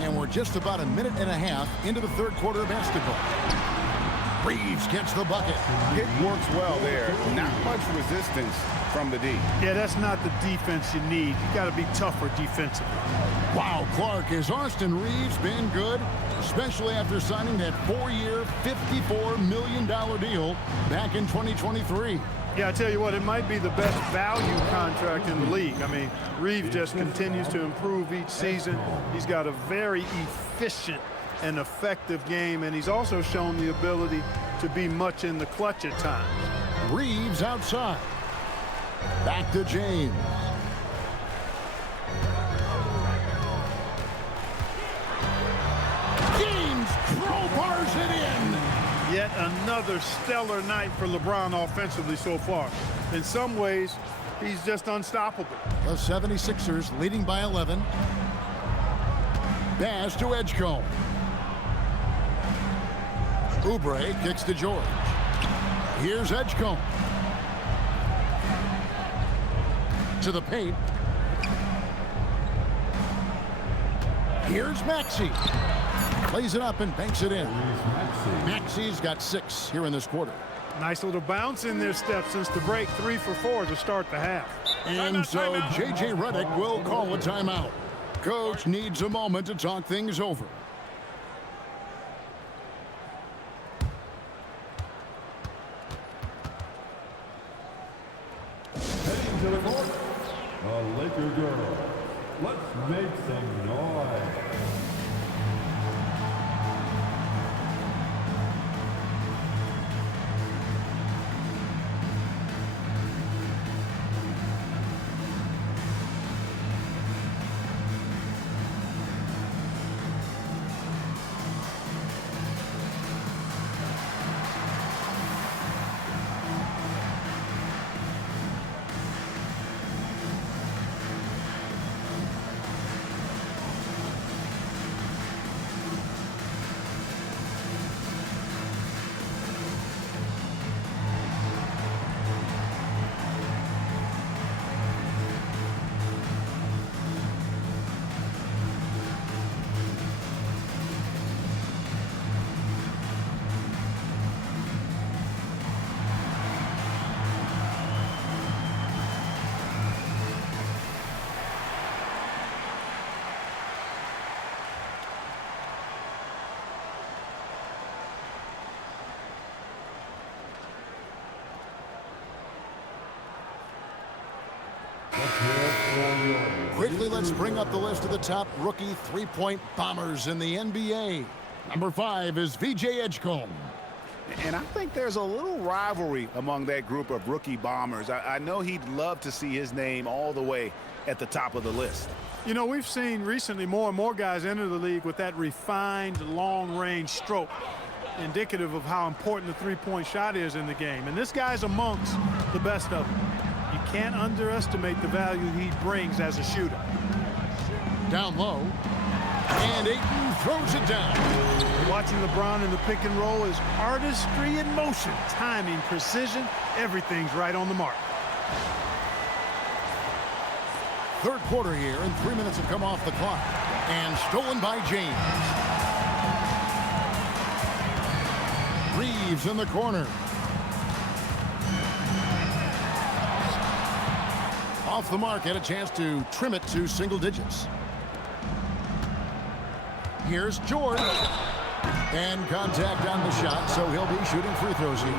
And we're just about a minute and a half into the third quarter of basketball. Reeves gets the bucket. It works well there. Not much resistance from the D. Yeah, that's not the defense you need. You got to be tougher defensively. Wow, Clark, has Austin Reeves been good? Especially after signing that 4-year, $54 million deal back in 2023. Yeah, I tell you what, it might be the best value contract in the league. I mean, Reeves just continues to improve each season. He's got a very efficient and effective game, and he's also shown the ability to be much in the clutch at times. Reeves outside. Back to James. James crowbars it in. Yet another stellar night for LeBron offensively so far. In some ways, he's just unstoppable. The 76ers leading by 11. Pass to Edgecombe. Oubre kicks to George. Here's Edgecombe. To the paint. Here's Maxey. Plays it up and banks it in. Maxey's got 6 here in this quarter. Nice little bounce in their step since the break. 3 for 4 to start the half. And so J.J. Redick will call a timeout. Coach needs a moment to talk things over. Heading to the court, a Laker girl. Let's make some noise. Quickly, let's bring up the list of the top rookie three-point bombers in the NBA. Number 5 is VJ Edgecombe. And I think there's a little rivalry among that group of rookie bombers. I know he'd love to see his name all the way at the top of the list. You know, we've seen recently more and more guys enter the league with that refined long-range stroke, indicative of how important the three-point shot is in the game. And this guy's amongst the best of them. You can't underestimate the value he brings as a shooter. Down low. And Ayton throws it down. Watching LeBron in the pick and roll is artistry in motion. Timing, precision, everything's right on the mark. Third quarter here, and 3 minutes have come off the clock. And stolen by James. Reeves in the corner. Off the mark, had a chance to trim it to single digits. Here's George. And contact on the shot, so he'll be shooting free throws here.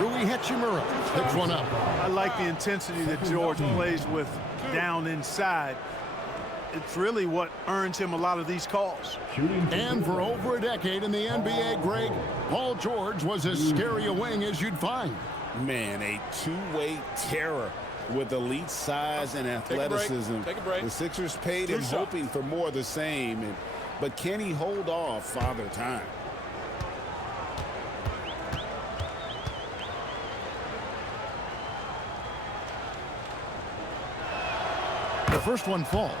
Rui Hachimura picks one up. I like the intensity that George plays with down inside. It's really what earns him a lot of these calls. And for over a decade in the NBA, Greg, Paul George was as scary a wing as you'd find. Man, a two-way terror with elite size and athleticism. Take a break. The Sixers paid him hoping for more of the same. But can he hold off Father Time? The first one falls.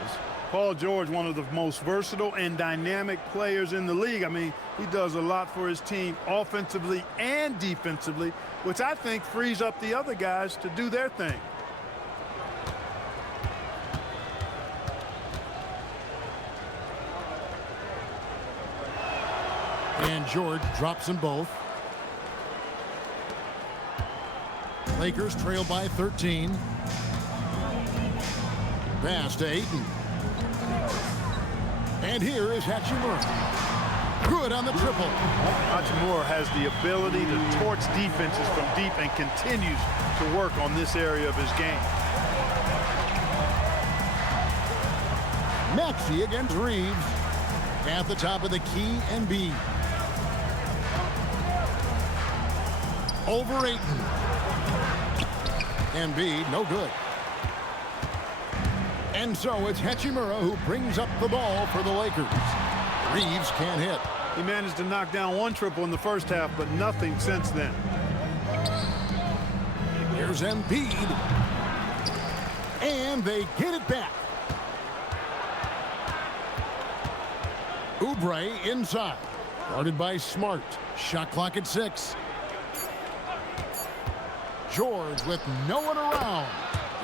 Paul George, one of the most versatile and dynamic players in the league. I mean, he does a lot for his team offensively and defensively, which I think frees up the other guys to do their thing. And George drops them both. Lakers trail by 13. Pass to Ayton. And here is Hachimura. Good on the triple. Hachimura has the ability to torch defenses from deep and continues to work on this area of his game. Maxey against Reeves. At the top of the key, Embiid. Over Ayton. Embiid, no good. And so it's Hachimura who brings up the ball for the Lakers. Reeves can't hit. He managed to knock down one triple in the first half, but nothing since then. Here's Embiid. And they get it back. Oubre inside. Guarded by Smart. Shot clock at 6. George with no one around.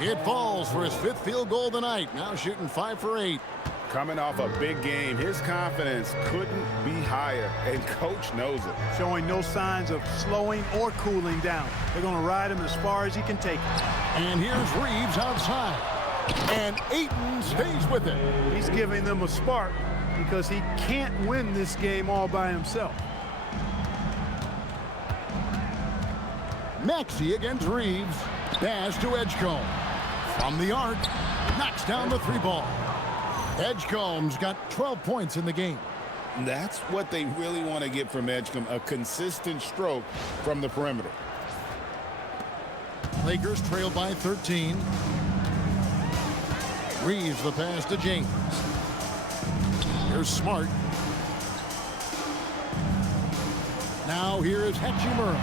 It falls for his 5th field goal tonight. Now shooting 5 for 8. Coming off a big game, his confidence couldn't be higher, and coach knows it. Showing no signs of slowing or cooling down. They're going to ride him as far as he can take it. And here's Reeves outside. And Ayton stays with it. He's giving them a spark because he can't win this game all by himself. Maxey against Reeves. Pass to Edgecombe. From the arc, knocks down the 3-ball. Edgecombe's got 12 points in the game. That's what they really want to get from Edgecombe, a consistent stroke from the perimeter. Lakers trail by 13. Reeves the pass to James. Here's Smart. Now here is Hachimura.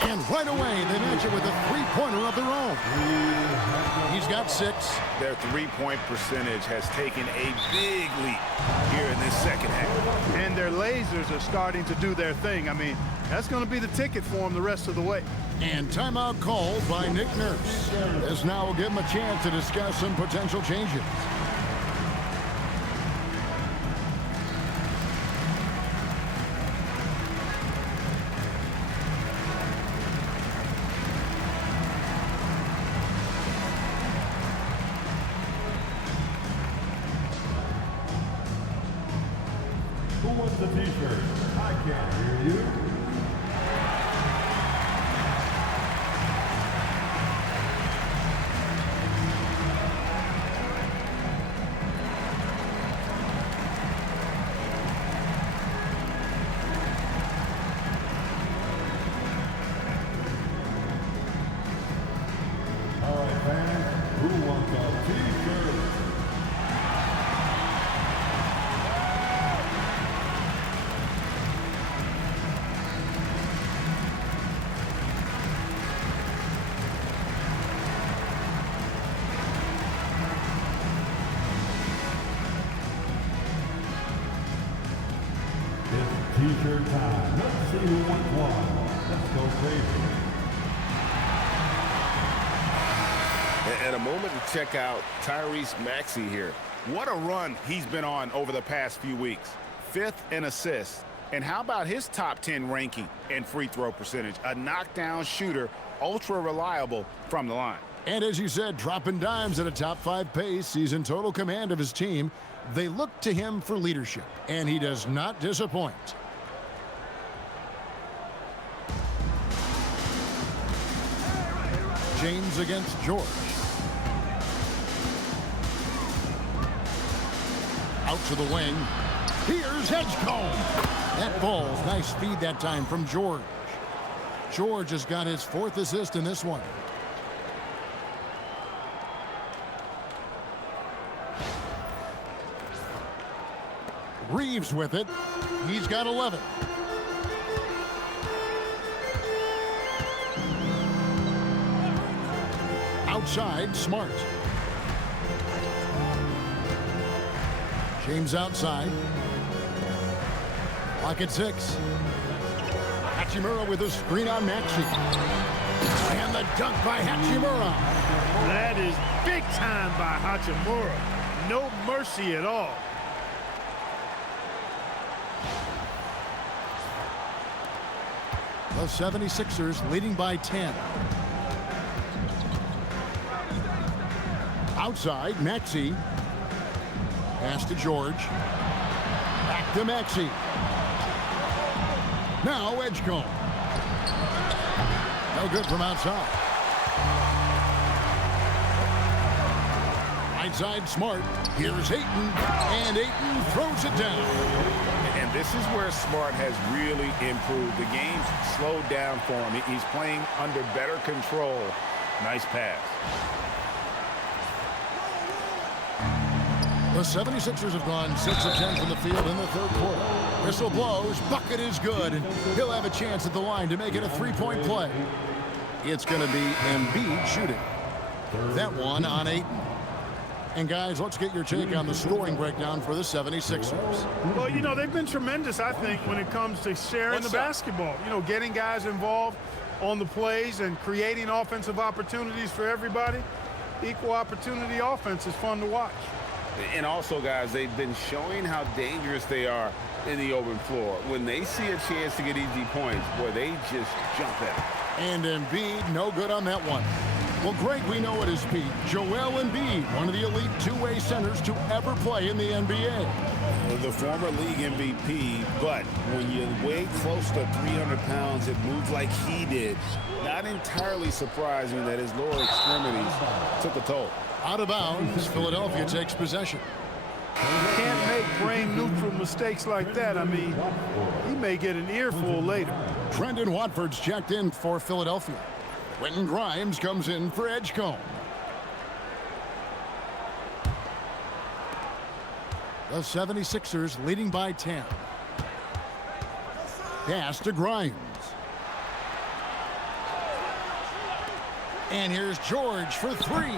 And right away, they match it with a 3-pointer of their own. He's got 6. Their 3-point percentage has taken a big leap here in this second half. And their lasers are starting to do their thing. I mean, that's going to be the ticket for them the rest of the way. And timeout called by Nick Nurse. This now will give him a chance to discuss some potential changes. Who wants the t-shirt? I can't hear you. All right, fans, who wants a t-shirt? T-shirt time. Let's see who wants one. Let's go crazy. And a moment to check out Tyrese Maxey here. What a run he's been on over the past few weeks. 5th in assists. And how about his top 10 ranking and free throw percentage? A knockdown shooter, ultra reliable from the line. And as you said, dropping dimes at a top 5 pace. He's in total command of his team. They look to him for leadership, and he does not disappoint. James against George. Out to the wing. Here's Edgecombe. That falls. Nice speed that time from George. George has got his 4th assist in this one. Reeves with it. He's got 11. Outside, Smart. James outside. Lock at 6. Hachimura with a screen on Maxey. And the dunk by Hachimura. That is big time by Hachimura. No mercy at all. The 76ers leading by 10. Outside, Maxey. Pass to George. Back to Maxey. Now Edgecombe. No good from outside. Right side, Smart. Here's Ayton. And Ayton throws it down. And this is where Smart has really improved. The game's slowed down for him. He's playing under better control. Nice pass. The 76ers have gone 6 of 10 from the field in the third quarter. Whistle blows. Bucket is good. And he'll have a chance at the line to make it a three-point play. It's going to be Embiid shooting. That one on Ayton. And guys, let's get your take on the scoring breakdown for the 76ers. Well, you know, they've been tremendous, I think, when it comes to sharing the basketball. You know, getting guys involved on the plays and creating offensive opportunities for everybody. Equal opportunity offense is fun to watch. And also, guys, they've been showing how dangerous they are in the open floor. When they see a chance to get easy points, boy, they just jump at it. And Embiid, no good on that one. Well, Greg, we know at his peak, Joel Embiid, one of the elite two-way centers to ever play in the NBA. The former league MVP, but when you weigh close to 300 pounds and move like he did, not entirely surprising that his lower extremities took a toll. Out of bounds, Philadelphia takes possession. You can't make brain-neutral mistakes like that. I mean, he may get an earful later. Trendon Watford's checked in for Philadelphia. Quentin Grimes comes in for Edgecombe. The 76ers leading by 10. Pass to Grimes. And here's George for 3.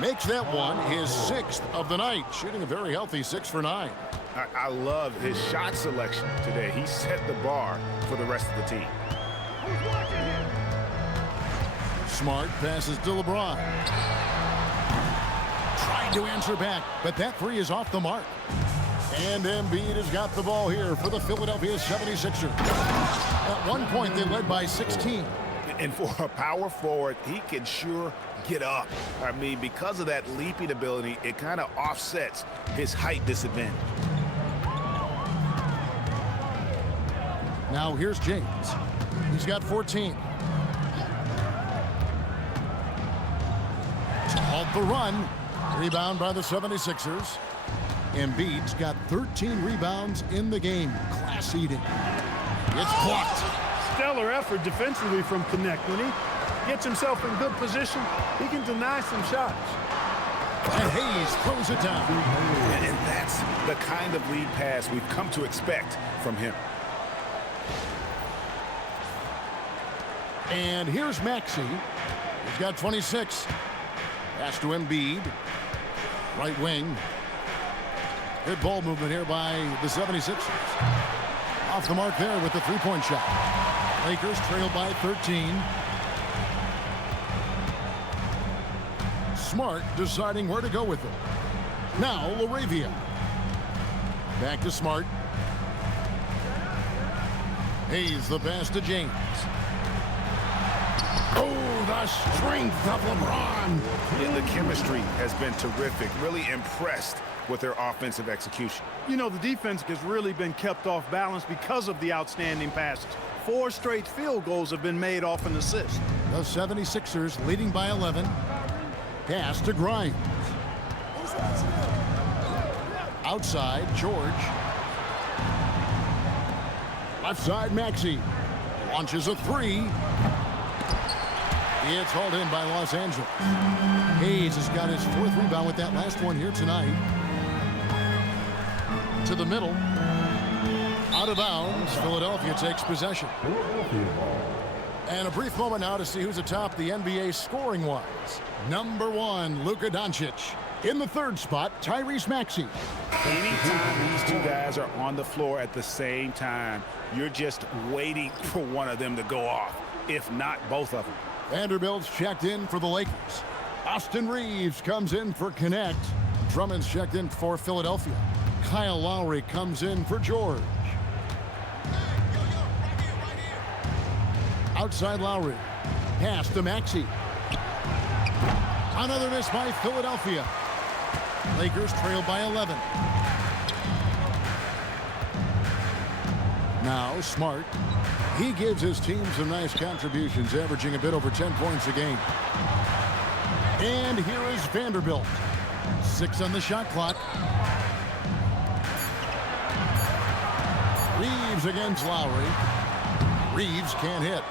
Makes that one his 6th of the night. Shooting a very healthy 6 for 9. I love his shot selection today. He set the bar for the rest of the team. Smart passes to LeBron. Trying to answer back, but that 3 is off the mark. And Embiid has got the ball here for the Philadelphia 76ers. At one point, they led by 16. And for a power forward, he can sure get up. I mean, because of that leaping ability, it kind of offsets his height disadvantage. Now here's James. He's got 14. To halt the run. Rebound by the 76ers. Embiid's got 13 rebounds in the game. Class eating. It's blocked. Stellar effort defensively from Connect. When he gets himself in good position, he can deny some shots. And Hayes throws it down. And that's the kind of lead pass we've come to expect from him. And here's Maxey. He's got 26. Pass to Embiid. Right wing. Good ball movement here by the 76ers. Off the mark there with the three-point shot. Lakers trail by 13. Smart deciding where to go with it. Now LaRavia. Back to Smart. Hayes the pass to James. Oh, the strength of LeBron. And the chemistry has been terrific. Really impressed with their offensive execution. You know, the defense has really been kept off balance because of the outstanding passes. 4 straight field goals have been made off an assist. The 76ers leading by 11. Pass to Grimes. Outside, George. Left side, Maxey. Launches a 3. It's hauled in by Los Angeles. Hayes has got his 4th rebound with that last one here tonight. To the middle. Out of bounds. Philadelphia takes possession. And a brief moment now to see who's atop the NBA scoring-wise. Number 1, Luka Dončić. In the third spot, Tyrese Maxey. Anytime these two guys are on the floor at the same time, you're just waiting for one of them to go off, if not both of them. Vanderbilt's checked in for the Lakers. Austin Reeves comes in for Connect. Drummond's checked in for Philadelphia. Kyle Lowry comes in for George. Outside Lowry. Pass to Maxey. Another miss by Philadelphia. Lakers trail by 11. Now Smart. He gives his team some nice contributions, averaging a bit over 10 points a game. And here is Vanderbilt. 6 on the shot clock. Reeves against Lowry. Reeves can't hit.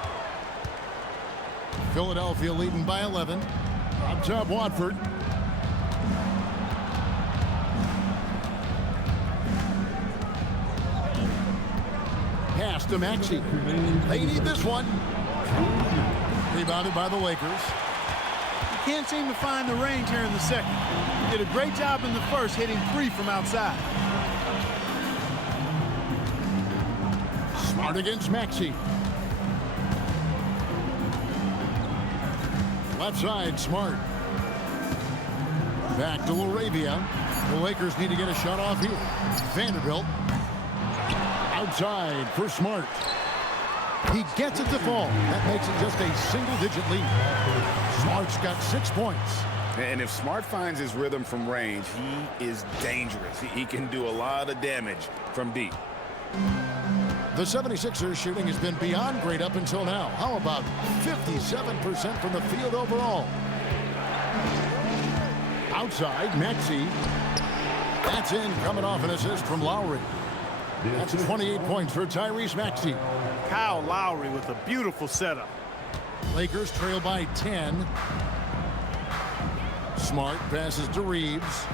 Philadelphia leading by 11. Up top, Watford. Pass to Maxey. They need this one. Rebounded by the Lakers. Can't seem to find the range here in the second. Did a great job in the first, hitting 3 from outside. Smart against Maxey. Left side, Smart. Back to Laravia. The Lakers need to get a shot off here. Vanderbilt. Outside for Smart. He gets it to fall. That makes it just a single-digit lead. Smart's got 6 points. And if Smart finds his rhythm from range, he is dangerous. He can do a lot of damage from deep. The 76ers shooting has been beyond great up until now. How about 57% from the field overall? Outside, Maxey. That's in, coming off an assist from Lowry. That's 28 points for Tyrese Maxey. Kyle Lowry with a beautiful setup. Lakers trail by 10. Smart passes to Reeves.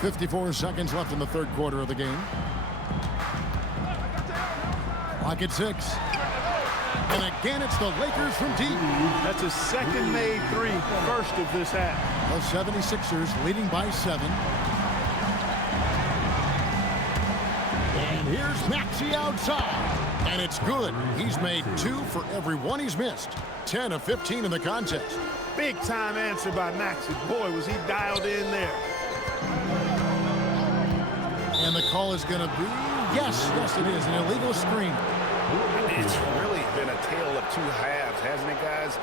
54 seconds left in the third quarter of the game. Clock at 6. And again, it's the Lakers from deep. That's a second made 3, first of this half. The 76ers leading by 7. And here's Maxey outside. And it's good. He's made 2 for every one he's missed. 10 of 15 in the contest. Big time answer by Maxey. Boy, was he dialed in there. And the call is going to be, yes, it is, an illegal screen. It's really been a tale of 2 halves, hasn't it, guys?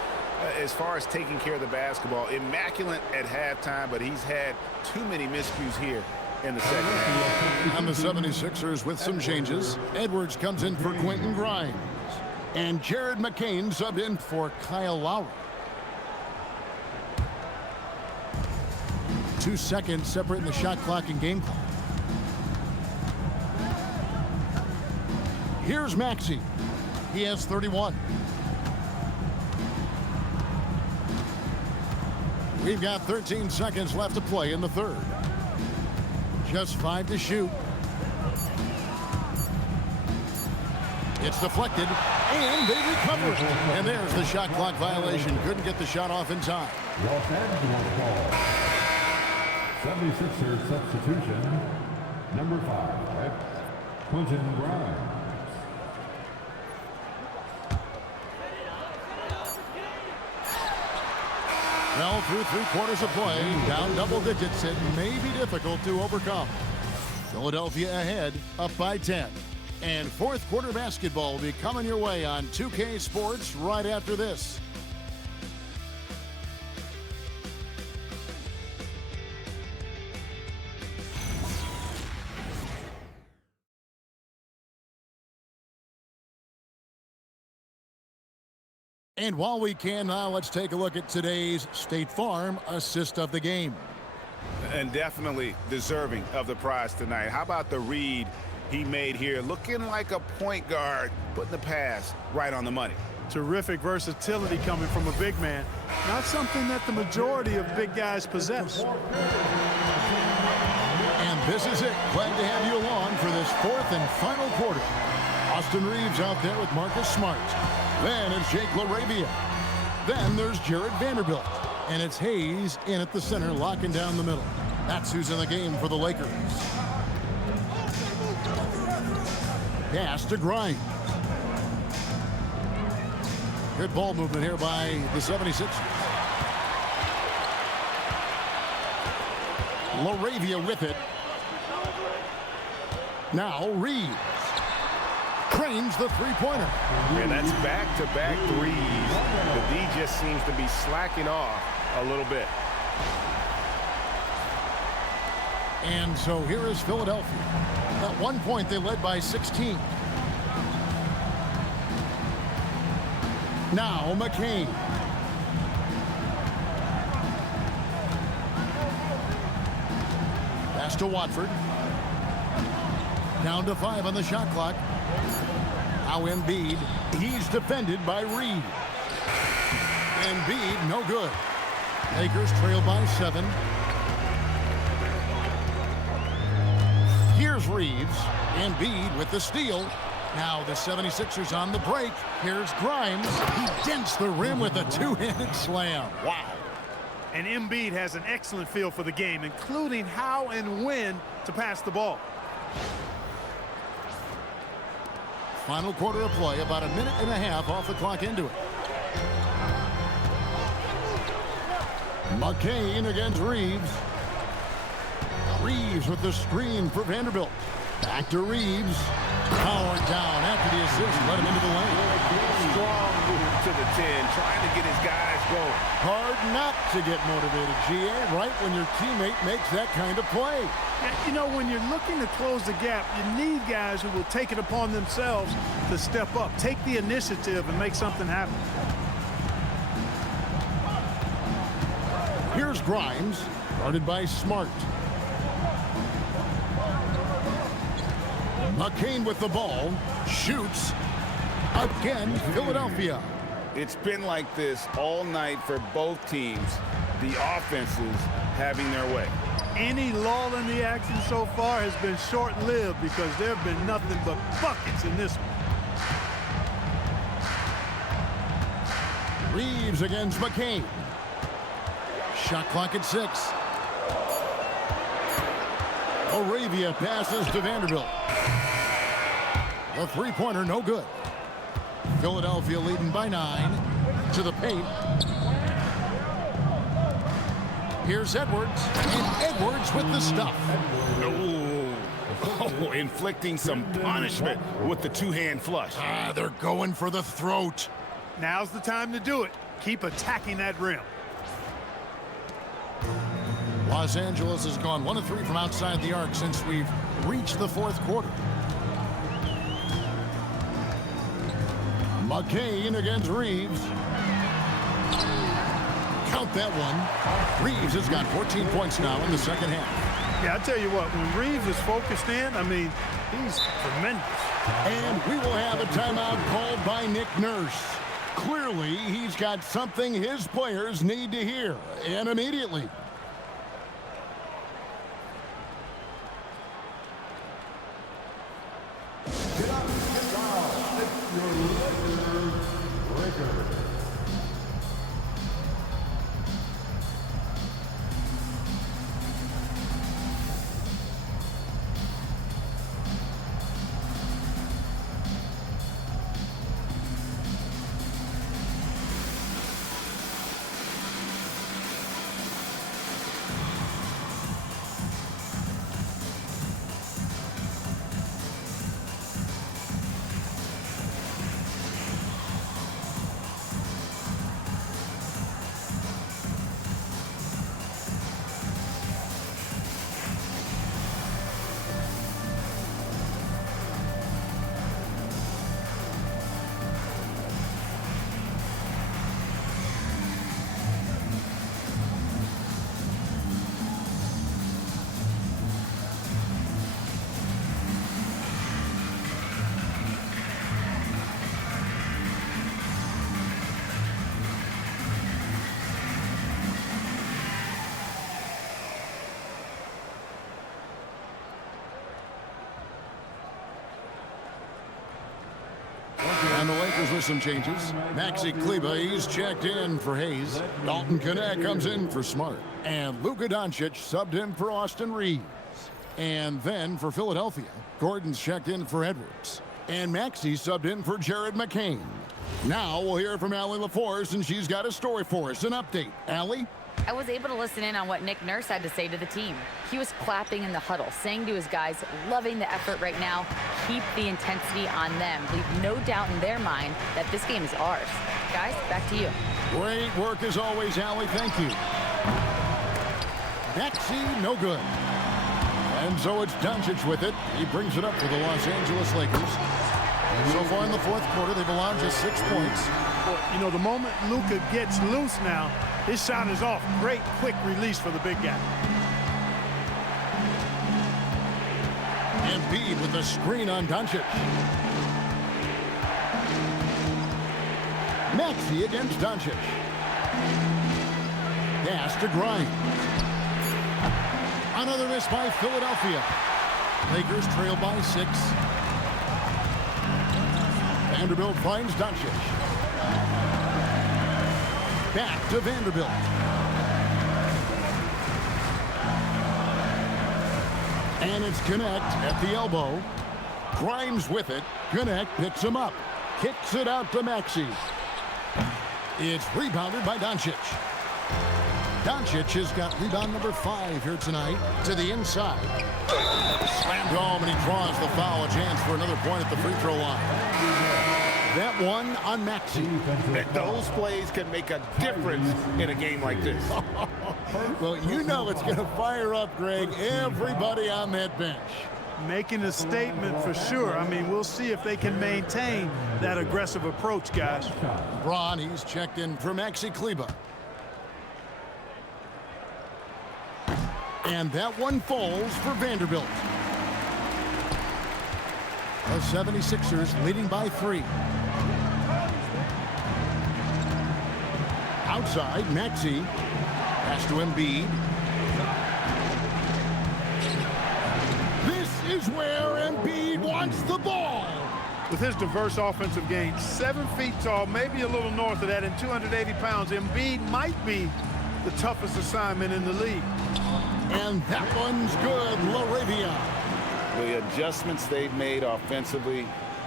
As far as taking care of the basketball, immaculate at halftime, but he's had too many miscues here in the second half. And the 76ers with some changes. Edwards comes in for Quentin Grimes. And Jared McCain subbed in for Kyle Lowry. 2 seconds separating the shot clock and game clock. Here's Maxey. He has 31. We've got 13 seconds left to play in the third. Just 5 to shoot. It's deflected, and they recover it. And there's the shot clock violation. Couldn't get the shot off in time. Los Angeles ball. 76ers substitution. Number 5, Quentin Grimes. Well, through 3 quarters of play, down double digits, it may be difficult to overcome. Philadelphia ahead, up by 10. And fourth quarter basketball will be coming your way on 2K Sports right after this. And while we can now, let's take a look at today's State Farm assist of the game. And definitely deserving of the prize tonight. How about the read he made here? Looking like a point guard, putting the pass right on the money. Terrific versatility coming from a big man. Not something that the majority of big guys possess. And this is it. Glad to have you along for this fourth and final quarter. Austin Reeves out there with Marcus Smart. Then it's Jake LaRavia. Then there's Jared Vanderbilt. And it's Hayes in at the center, locking down the middle. That's who's in the game for the Lakers. Pass to Grimes. Good ball movement here by the 76ers. LaRavia with it. Now Reeves. Cranes the three-pointer. Yeah, that's back-to-back threes. The D just seems to be slacking off a little bit. And so here is Philadelphia. At one point, they led by 16. Now McCain. Pass to Watford. Down to 5 on the shot clock. Now Embiid. He's defended by Reed. Embiid, no good. Lakers trail by 7. Here's Reeves. Embiid with the steal. Now the 76ers on the break. Here's Grimes. He dents the rim with a two-handed slam. Wow. And Embiid has an excellent feel for the game, including how and when to pass the ball. Final quarter of play, about a minute and a half off the clock into it. McCain against Reeves. Reeves with the screen for Vanderbilt. Back to Reeves. Powered down after the assist. Let him into the lane. Strong move to the 10, trying to get his guys going. Hard not to get motivated, GA, right when your teammate makes that kind of play. You know, when you're looking to close the gap, you need guys who will take it upon themselves to step up, take the initiative, and make something happen. Here's Grimes, guarded by Smart. McCain with the ball, shoots. Again, Philadelphia. It's been like this all night for both teams. The offenses having their way. Any lull in the action so far has been short-lived because there have been nothing but buckets in this one. Reeves against McCain. Shot clock at 6. Arabia passes to Vanderbilt. The three-pointer, no good. Philadelphia leading by 9 to the paint. Here's Edwards, and Edwards with the stuff. Oh, inflicting some punishment with the two-hand flush. They're going for the throat. Now's the time to do it. Keep attacking that rim. Los Angeles has gone 1 of 3 from outside the arc since we've reached the fourth quarter. McCain against Reeves. Count that one. Reeves has got 14 points now in the second half. Yeah, I tell you what, when Reeves is focused in, I mean, he's tremendous. And we will have a timeout called by Nick Nurse. Clearly, he's got something his players need to hear, and immediately. Get up, get down. It's your Lakers breaker. And the Lakers with some changes. Maxey Kleber, he's checked in for Hayes. Dalton Connect comes in for Smart. And Luka Dončić subbed in for Austin Reeves. And then for Philadelphia, Gordon's checked in for Edwards. And Maxey subbed in for Jared McCain. Now we'll hear from Allie LaForce, and she's got a story for us. An update. Allie? I was able to listen in on what Nick Nurse had to say to the team. He was clapping in the huddle, saying to his guys, loving the effort right now, keep the intensity on them. Leave no doubt in their mind that this game is ours. Guys, back to you. Great work as always, Allie. Thank you. Maxey, no good. And so it's Dončić with it. He brings it up for the Los Angeles Lakers. So far in the fourth quarter, they've allowed just 6 points. You know, the moment Luka gets loose now, his shot is off. Great quick release for the big guy. Embiid with the screen on Dončić. Maxey against Dončić. Pass to Grimes. Another miss by Philadelphia. Lakers trail by 6. Vanderbilt finds Dončić. Back to Vanderbilt. And it's Connect at the elbow. Grimes with it. Connect picks him up. Kicks it out to Maxey. It's rebounded by Dončić. Dončić has got rebound number 5 here tonight to the inside. Slammed home, and he draws the foul. A chance for another point at the free throw line. That one on Maxey. Those plays can make a difference in a game like this. Well, you know it's going to fire up, Greg, everybody on that bench. Making a statement for sure. I mean, we'll see if they can maintain that aggressive approach, guys. LeBron, he's checked in for Maxey Kleber. And that one falls for Vanderbilt. The 76ers leading by 3. Outside, Maxey. Pass to Embiid. This is where Embiid wants the ball. With his diverse offensive game, 7 feet tall, maybe a little north of that, and 280 pounds, Embiid might be the toughest assignment in the league. And that one's good, LaRavia. The adjustments they've made offensively,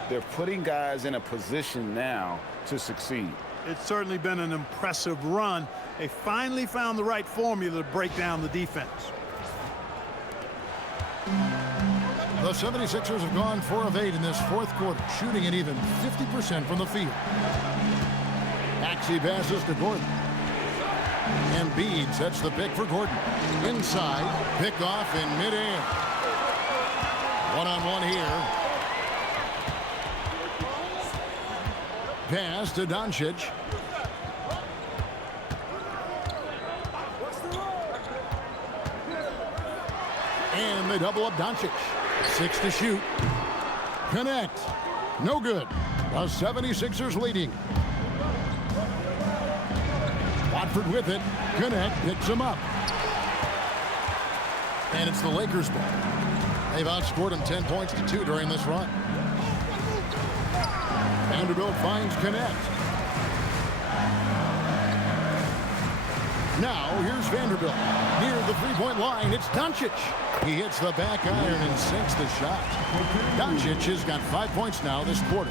they're putting guys in a position now to succeed. It's certainly been an impressive run. They finally found the right formula to break down the defense. The 76ers have gone 4 of 8 in this fourth quarter, shooting at even 50% from the field. Maxey passes to Gordon. Embiid sets the pick for Gordon. Inside, pick off in midair. One-on-one here. Pass to Dončić. And they double up Dončić. 6 to shoot. Connect. No good. The 76ers leading. Watford with it. Connect picks him up. And it's the Lakers' ball. They've outscored them 10 points to 2 during this run. Vanderbilt finds Connect. Now here's Vanderbilt. Near the three-point line, it's Dončić. He hits the back iron and sinks the shot. Dončić has got 5 points now this quarter.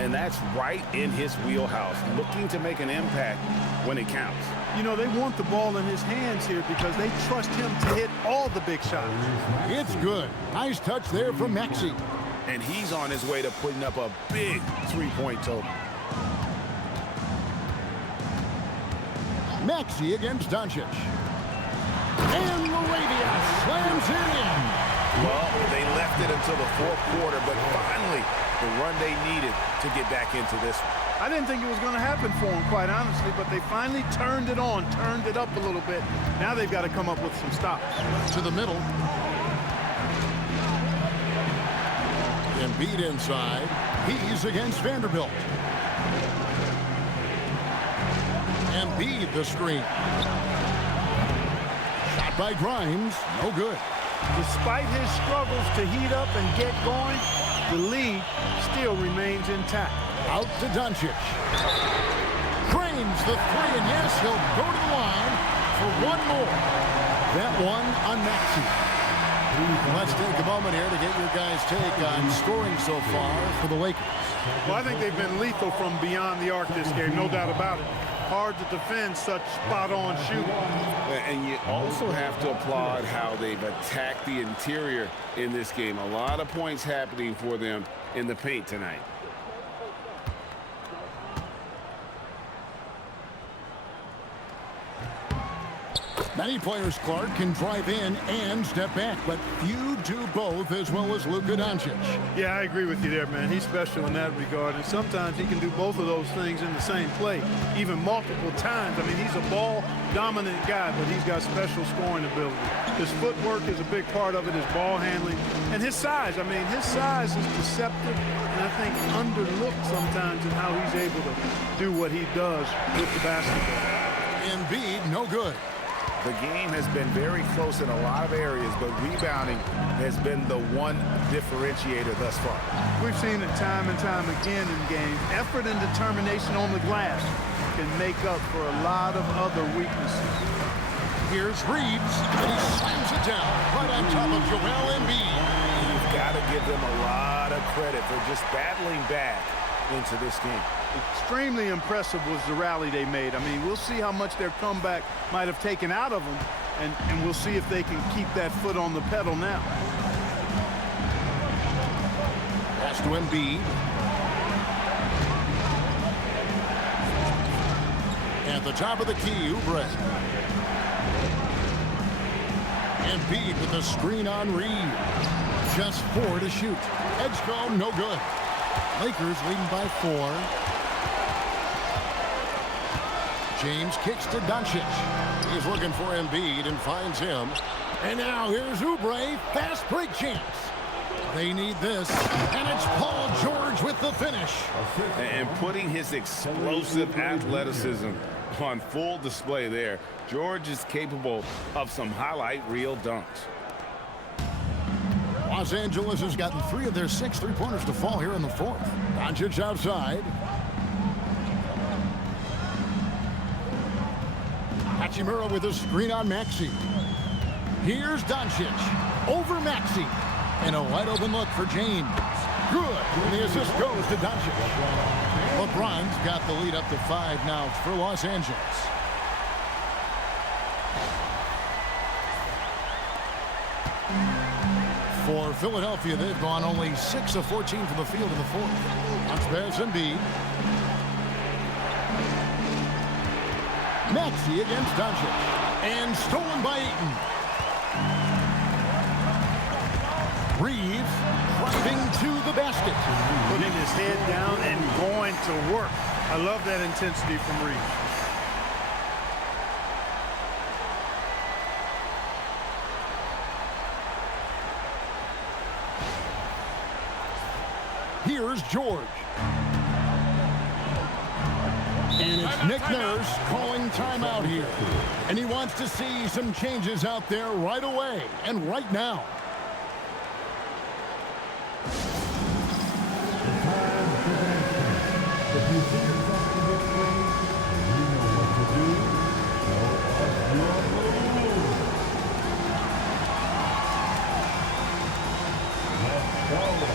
And that's right in his wheelhouse, looking to make an impact when it counts. You know, they want the ball in his hands here because they trust him to hit all the big shots. It's good. Nice touch there from Maxey. And he's on his way to putting up a big three-point total. Maxey against Dončić. And LaRavia slams it in. Well, they left it until the fourth quarter, but finally the run they needed to get back into this one. I didn't think it was going to happen for them, quite honestly, but they finally turned it on, turned it up a little bit. Now they've got to come up with some stops. To the middle. Embiid inside. He's against Vanderbilt. Embiid the screen. Shot by Grimes. No good. Despite his struggles to heat up and get going, the lead still remains intact. Out to Dončić. Drains the three, and yes, he'll go to the line for one more. That one on Maxey. Let's take a moment here to get your guys' take on scoring so far for the Lakers. Well, I think they've been lethal from beyond the arc this game, no doubt about it. Hard to defend such spot-on shooting. And you also have to applaud how they've attacked the interior in this game. A lot of points happening for them in the paint tonight. Many players, Clark, can drive in and step back, but few do both as well as Luka Dončić. Yeah, I agree with you there, man. He's special in that regard, and sometimes he can do both of those things in the same play, even multiple times. I mean, he's a ball-dominant guy, but he's got special scoring ability. His footwork is a big part of it, his ball handling, and his size. I mean, his size is deceptive, and I think underlooked sometimes in how he's able to do what he does with the basketball. Embiid, no good. The game has been very close in a lot of areas, but rebounding has been the one differentiator thus far. We've seen it time and time again in games. Effort and determination on the glass can make up for a lot of other weaknesses. Here's Reeves, and he slams it down right on top of Joel Embiid. You've got to give them a lot of credit for just battling back into this game. Extremely impressive was the rally they made. I mean, we'll see how much their comeback might have taken out of them, and we'll see if they can keep that foot on the pedal now. Pass to Embiid. At the top of the key, Oubre. Embiid with a screen on Reed. Just 4 to shoot. Edgecombe, no good. Lakers leading by 4. James kicks to Dončić. He's looking for Embiid and finds him. And now here's Oubre. Fast break chance. They need this. And it's Paul George with the finish. And putting his explosive athleticism on full display there. George is capable of some highlight reel dunks. Los Angeles has gotten 3 of their 6 three-pointers to fall here in the 4th. Dončić outside. Hachimura with a screen on Maxey. Here's Dončić over Maxey. And a wide-open look for James. Good. And the assist goes to Dončić. LeBron's got the lead up to 5 now for Los Angeles. For Philadelphia, they've gone only 6 of 14 from the field in the 4th. Bounce pass Embiid. Maxey against Dončić. And stolen by Ayton. Reeves driving to the basket. Putting his head down and going to work. I love that intensity from Reeves. Here's George. And it's Nick Nurse calling timeout here. And he wants to see some changes out there right away and right now. If you see yourself in this game, you know what to do. Show us your moves. Let's go.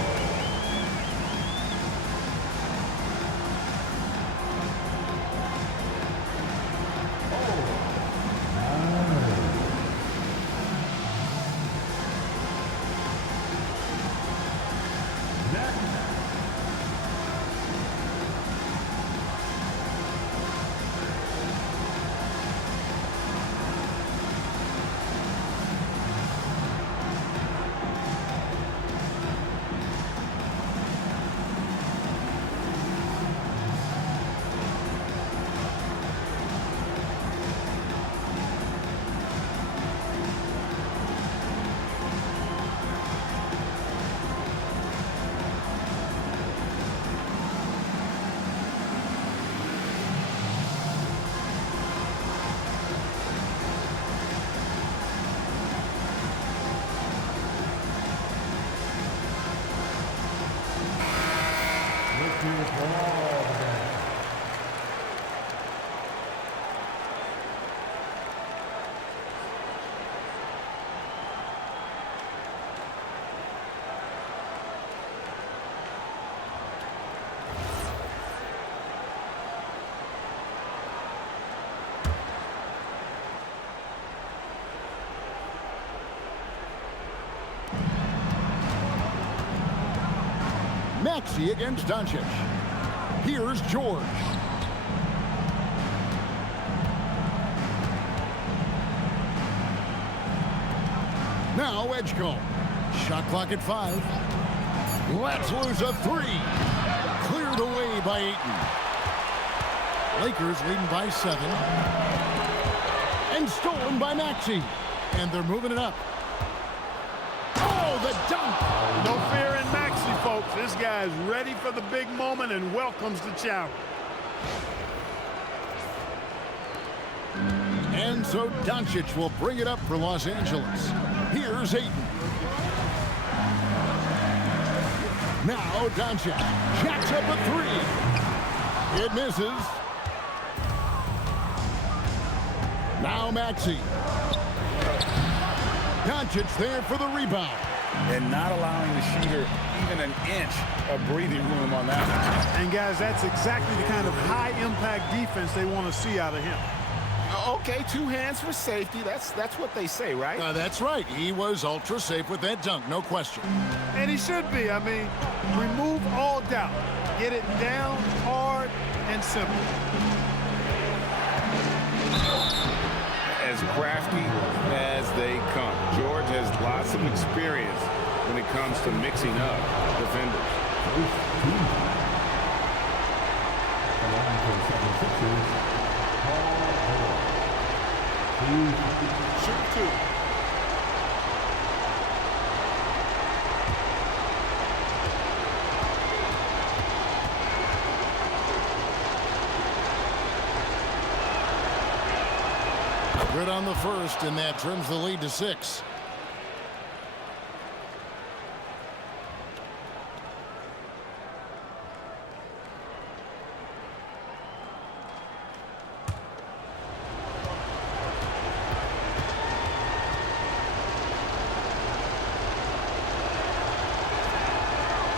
Maxey against Dončić. Here's George. Now Edgecombe. Shot clock at 5. Let's lose a 3. Cleared away by Ayton. Lakers leading by 7. And stolen by Maxey. And they're moving it up. Oh, the dunk! No fear in Maxey, folks. This guy is ready for the big moment and welcomes the challenge. And so Dončić will bring it up for Los Angeles. Here's Ayton. Now Dončić jacks up a 3. It misses. Now Maxey. Dončić there for the rebound. And not allowing the shooter even an inch of breathing room on that one. And guys, that's exactly the kind of high-impact defense they want to see out of him. Okay, 2 hands for safety. That's what they say, right? That's right. He was ultra safe with that dunk, no question. And he should be. I mean, remove all doubt. Get it down, hard, and simple. As crafty as they come. George has lots of experience when it comes to mixing up defenders. Shoot 2. Good on the first, and that trims the lead to 6.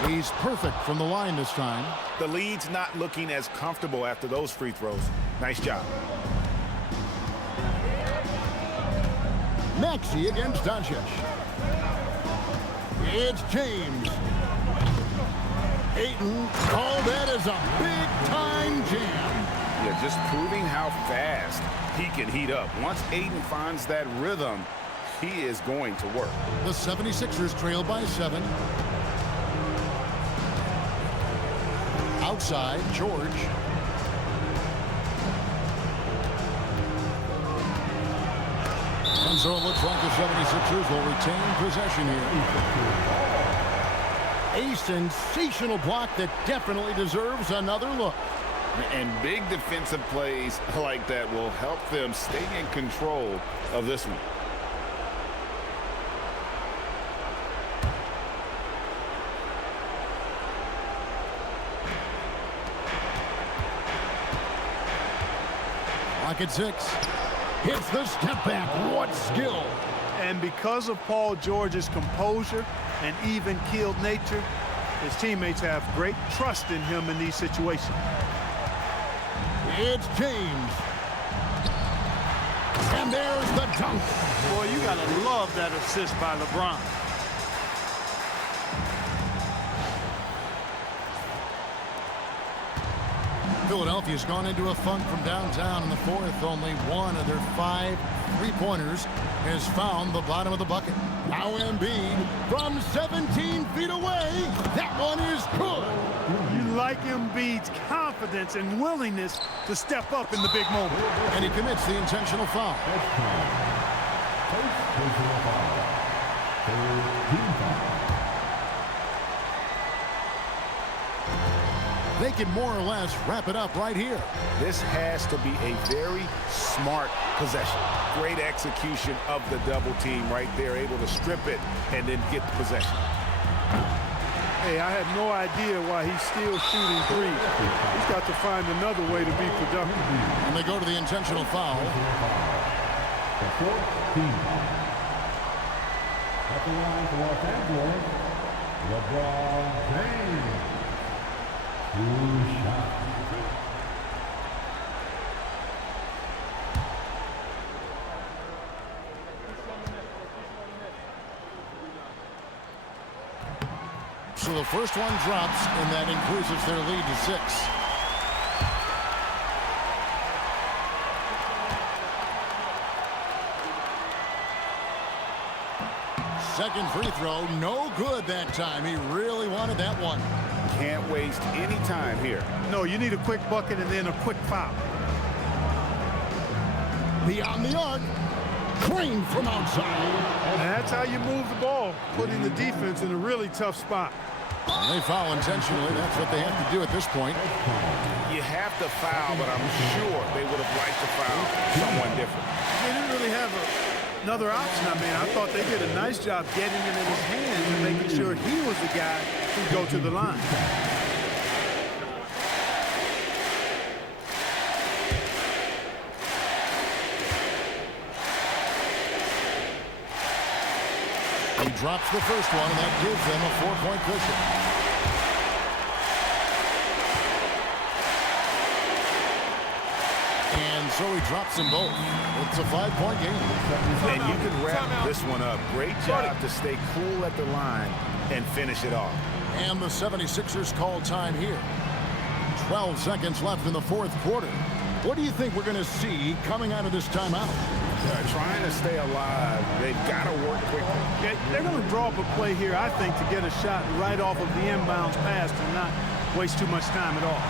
He's perfect from the line this time. The lead's not looking as comfortable after those free throws. Nice job. Maxey against Dončić. It's James. Ayton called that as a big-time jam. Yeah, just proving how fast he can heat up. Once Ayton finds that rhythm, he is going to work. The 76ers trail by 7. Outside, George. And so it looks like the 76ers will retain possession here. A sensational block that definitely deserves another look. And big defensive plays like that will help them stay in control of this one. Clock at 6. Hits the step back. What skill. And because of Paul George's composure and even-keeled nature, his teammates have great trust in him in these situations. It's James. And there's the dunk. Boy, you got to love that assist by LeBron. Philadelphia's gone into a funk from downtown in the 4th. Only one of their 5 3-pointers has found the bottom of the bucket. Now Embiid from 17 feet away. That one is good. You like Embiid's confidence and willingness to step up in the big moment. And he commits the intentional foul. They can more or less wrap it up right here. This has to be a very smart possession. Great execution of the double team right there, able to strip it and then get the possession. Hey, I have no idea why he's still shooting threes. He's got to find another way to be productive. And they go to the intentional foul. The 14th. At the line for Los Angeles, LeBron James. 2 shots. So the first one drops, and that increases their lead to 6. Second free throw, no good that time. He really wanted that one. Can't waste any time here. No, you need a quick bucket and then a quick foul. Beyond the arc, clean from outside. And that's how you move the ball, putting the defense in a really tough spot. And they foul intentionally. That's what they have to do at this point. You have to foul, but I'm sure they would have liked to foul someone different. They didn't really have another option. I mean, I thought they did a nice job getting it in his hands and making sure he was the guy who'd go to the line. He drops the first one, and that gives them a 4-point cushion. And so he drops them both. It's a 5-point game. And you can wrap this one up. Great job to stay cool at the line and finish it off. And the 76ers call time here. 12 seconds left in the fourth quarter. What do you think we're going to see coming out of this timeout? Trying to stay alive. They've got to work quickly. They're going to draw up a play here, I think, to get a shot right off of the inbounds pass and not waste too much time at all.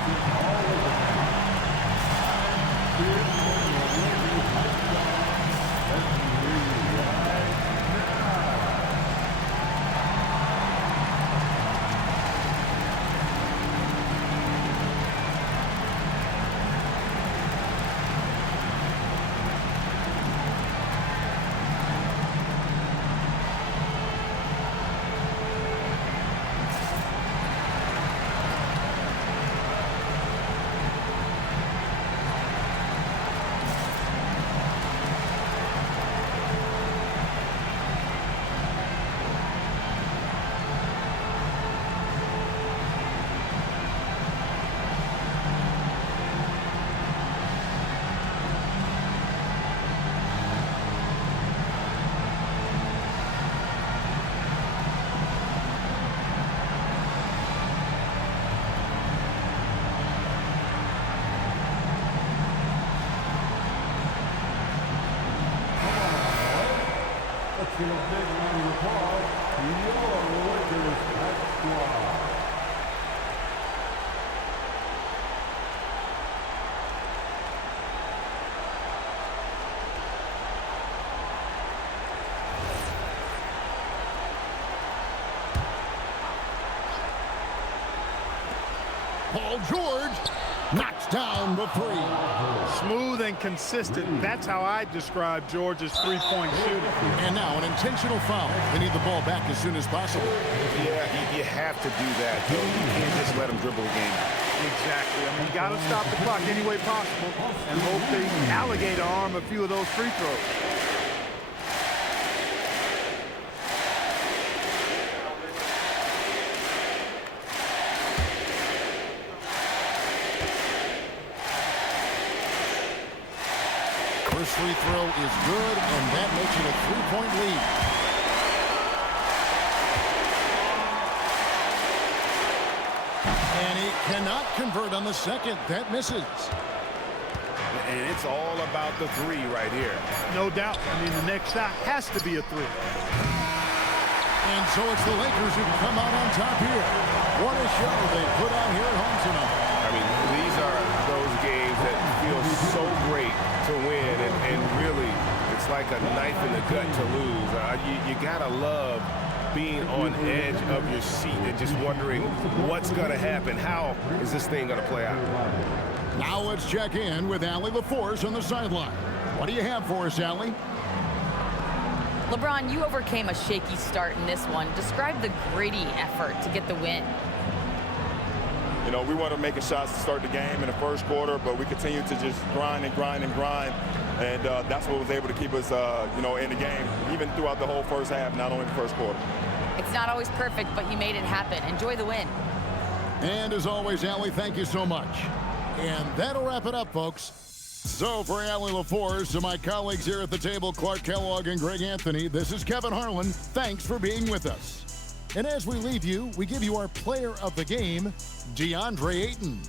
Give a big round of applause to your Lakers squad. Paul George knocks down the three. Smooth and consistent. That's how I describe George's three-point shooting. And now an intentional foul. They need the ball back as soon as possible. Yeah, you have to do that. You can't just let them dribble the game. Exactly. I mean, you got to stop the clock any way possible and hope they alligator arm a few of those free throws. First free throw is good, and that makes it a 3-point lead. And he cannot convert on the second. That misses. And it's all about the three right here. No doubt. I mean, the next shot has to be a three. And so it's the Lakers who come out on top here. What a show they put on here at home tonight. I mean, these are those games that feel so great to win, and really, it's like a knife in the gut to lose. You gotta love being on edge of your seat and just wondering what's gonna happen. How is this thing gonna play out? Now let's check in with Allie LaForce on the sideline. What do you have for us, Allie? LeBron, you overcame a shaky start in this one. Describe the gritty effort to get the win. You know, we wanted making shots to start the game in the first quarter, but we continued to just grind and grind and grind. And that's what was able to keep us, you know, in the game, even throughout the whole first half, not only the first quarter. It's not always perfect, but you made it happen. Enjoy the win. And as always, Allie, thank you so much. And that'll wrap it up, folks. So for Allie LaForce and my colleagues here at the table, Clark Kellogg and Greg Anthony, this is Kevin Harlan. Thanks for being with us. And as we leave you, we give you our player of the game, Deandre Ayton.